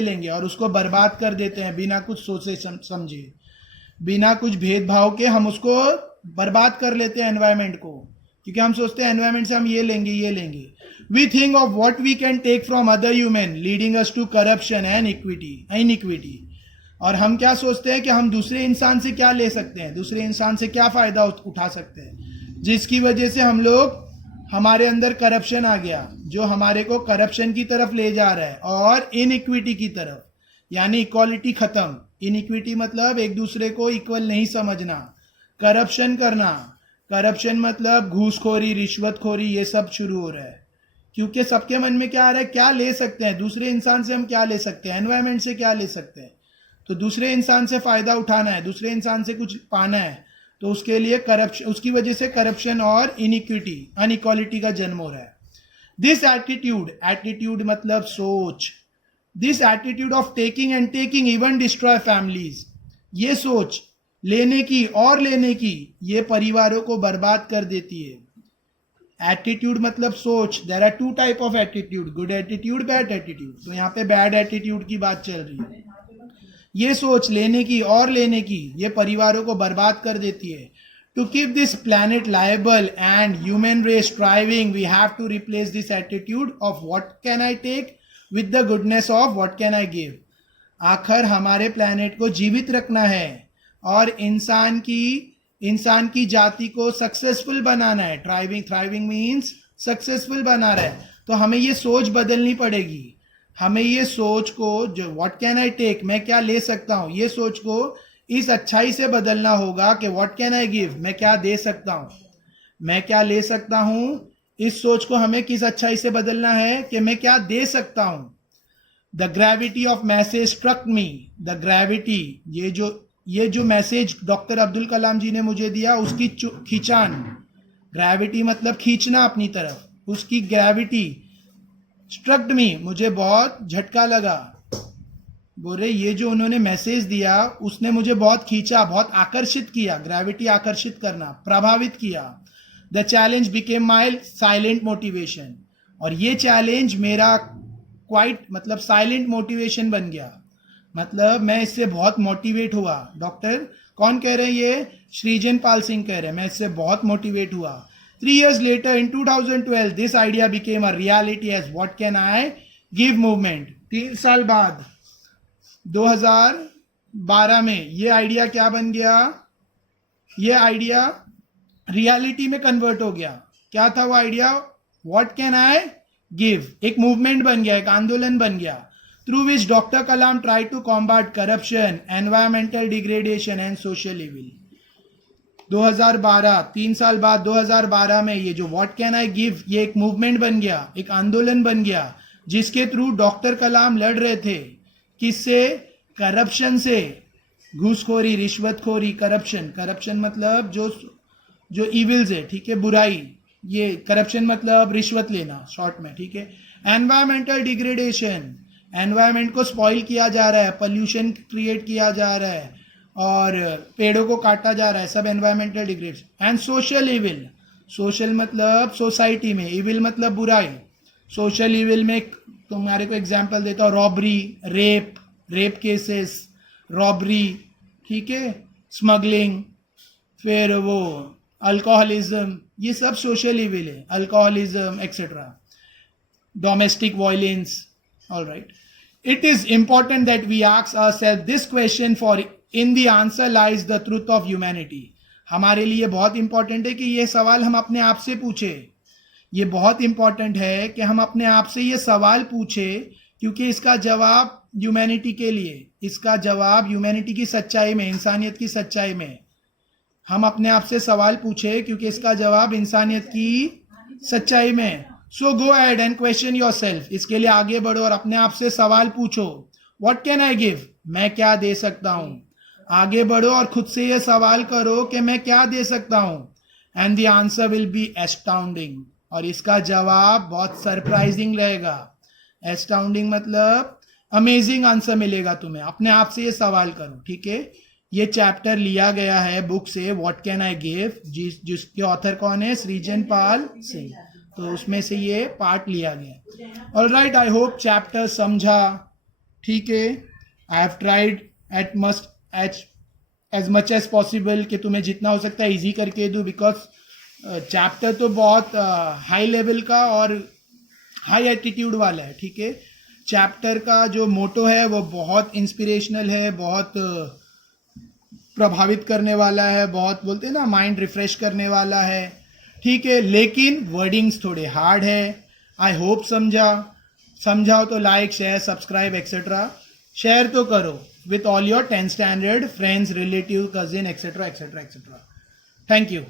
लेंगे और उसको बर्बाद कर देते हैं बिना कुछ सोचे समझे, बिना कुछ भेदभाव के हम उसको बर्बाद कर लेते हैं एनवायरमेंट को, क्योंकि हम सोचते हैं एनवायरमेंट से हम ये लेंगे। We think of what we can take from other human leading us to corruption and inequity. और हम क्या सोचते हैं कि हम दूसरे इंसान से क्या ले सकते हैं, दूसरे इंसान से क्या फायदा उठा सकते हैं, जिसकी वजह से हम लोग, हमारे अंदर करप्शन आ गया जो हमारे को करप्शन की तरफ ले जा रहा है और इनइक्विटी की तरफ, यानी इक्वालिटी खत्म। इनइक्विटी मतलब एक दूसरे को इक्वल नहीं समझना, करप्शन करना। करप्शन मतलब घूसखोरी, रिश्वतखोरी, ये सब शुरू हो रहा है। क्योंकि सबके मन में क्या आ रहा है? क्या ले सकते हैं दूसरे इंसान से, हम क्या ले सकते हैं, एनवायरमेंट से क्या ले सकते हैं। तो दूसरे इंसान से फायदा उठाना है, दूसरे इंसान से कुछ पाना है, तो उसके लिए करप्शन, उसकी वजह से करप्शन और इनइक्विटी, अनइक्वालिटी का जन्म हो रहा है। दिस एटीट्यूड मतलब सोच, this attitude of taking even destroy families. ये सोच लेने की और लेने की, ये परिवारों को बर्बाद कर देती है। एटीट्यूड मतलब सोच. There are two type of attitude, good attitude, bad attitude. तो यहाँ पे बैड एटीट्यूड की बात चल रही है. ये सोच लेने की और लेने की, ये परिवारों को बर्बाद कर देती है. To keep this planet liable and human race thriving, we have to replace this attitude of what can I take with the goodness of what can I give. आखिर हमारे प्लैनेट को जीवित रखना है और इंसान की जाति को सक्सेसफुल बनाना है. थ्राइविंग मीन्स सक्सेसफुल बना रहा है. तो हमें ये सोच बदलनी पड़ेगी. हमें ये सोच को, जो व्हाट कैन आई टेक, मैं क्या ले सकता हूँ, ये सोच को इस अच्छाई से बदलना होगा कि व्हाट कैन आई गिव, मैं क्या दे सकता हूँ, मैं क्या ले सकता हूँ. इस सोच को हमें किस अच्छाई से बदलना है कि मैं क्या दे सकता हूँ. The gravity of message struck me. The gravity, ये जो मैसेज डॉक्टर अब्दुल कलाम जी ने मुझे दिया, उसकी खींचान. ग्रेविटी मतलब खींचना अपनी तरफ. उसकी ग्रेविटी स्ट्रक्ड मी, मुझे बहुत झटका लगा. बोले ये जो उन्होंने मैसेज दिया उसने मुझे बहुत खींचा, बहुत आकर्षित किया. ग्रेविटी आकर्षित करना, प्रभावित किया. The challenge became my silent motivation. और ये चैलेंज मेरा क्वाइट मतलब साइलेंट मोटिवेशन बन गया. मतलब मैं इससे बहुत मोटिवेट हुआ. डॉक्टर कौन कह रहे हैं? ये श्रीजन पाल सिंह कह रहे हैं. मैं इससे बहुत मोटिवेट हुआ. 3 years later in 2012 this idea became a reality as what can I give movement. 3 साल बाद 2012 में ये आइडिया क्या बन गया? ये आइडिया रियलिटी में कन्वर्ट हो गया. क्या था वो idea? What can I give. एक मूवमेंट बन गया, एक आंदोलन बन गया. Through which doctor Kalam try to combat corruption, environmental degradation and social evil. 2012, 3 साल बाद 2012 में ये जो व्हाट कैन आई गिव, ये एक मूवमेंट बन गया, एक आंदोलन बन गया, जिसके थ्रू डॉक्टर कलाम लड़ रहे थे. किससे? करप्शन से. घूसखोरी, रिश्वतखोरी, करप्शन मतलब जो इविल्स है, ठीक है, बुराई. ये करप्शन मतलब रिश्वत लेना शॉर्ट में, ठीक है. एनवायरमेंटल डिग्रेडेशन, एनवायरमेंट को स्पॉइल किया जा रहा है, पोल्यूशन क्रिएट किया जा रहा है और पेड़ों को काटा जा रहा है, सब environmental degradation. And social evil, social मतलब सोसाइटी में, इविल मतलब बुराई. सोशल इविल में तुम्हारे को एग्जांपल देता हूँ, रॉबरी, रेप केसेस, रॉबरी, ठीक है, स्मगलिंग, फिर वो अल्कोहलिज्म, ये सब सोशल इविल है. Alcoholism etcetera, domestic violence. All right, it is important that we ask ourself this question, for in the answer lies the truth of humanity. हमारे लिए बहुत इंपॉर्टेंट है कि ये सवाल हम अपने आप से पूछे. ये बहुत इंपॉर्टेंट है कि हम अपने आप से ये सवाल पूछे, क्योंकि इसका जवाब ह्यूमैनिटी के लिए, इसका जवाब ह्यूमैनिटी की सच्चाई में, इंसानियत की सच्चाई में. हम अपने आप से सवाल पूछे क्योंकि इसका जवाब इंसानियत की सच्चाई में. So go ahead and question yourself. इसके लिए आगे बढ़ो और अपने आप से सवाल पूछो. व्हाट कैन आई गिव, मैं क्या दे सकता हूं. आगे बढ़ो और खुद से ये सवाल करो कि मैं क्या दे सकता हूं. And the answer will be astounding. और इसका जवाब बहुत सरप्राइजिंग रहेगा. एस्टाउंडिंग मतलब अमेजिंग आंसर मिलेगा तुम्हें. अपने आप से ये सवाल करो, ठीक है. ये चैप्टर लिया गया है बुक से, व्हाट कैन आई गिव, जिसके ऑथर कौन है? श्रीजन पाल सिंह. तो उसमें से ये पार्ट लिया गया. All right, I hope chapter समझा, ठीक है. I have tried as much as possible कि तुम्हें जितना हो सकता है इजी करके दूं, बिकॉज चैप्टर तो बहुत हाई लेवल का और हाई एटीट्यूड वाला है, ठीक है. चैप्टर का जो मोटो है वो बहुत इंस्पिरेशनल है, बहुत प्रभावित करने वाला है, बहुत बोलते हैं ना माइंड रिफ्रेश करने वाला है, ठीक है. लेकिन वर्डिंग्स थोड़े हार्ड है. आई होप समझाओ तो like, share, subscribe etcetera. Share तो करो with all your 10th standard friends, relative, cousin, etc. Thank you.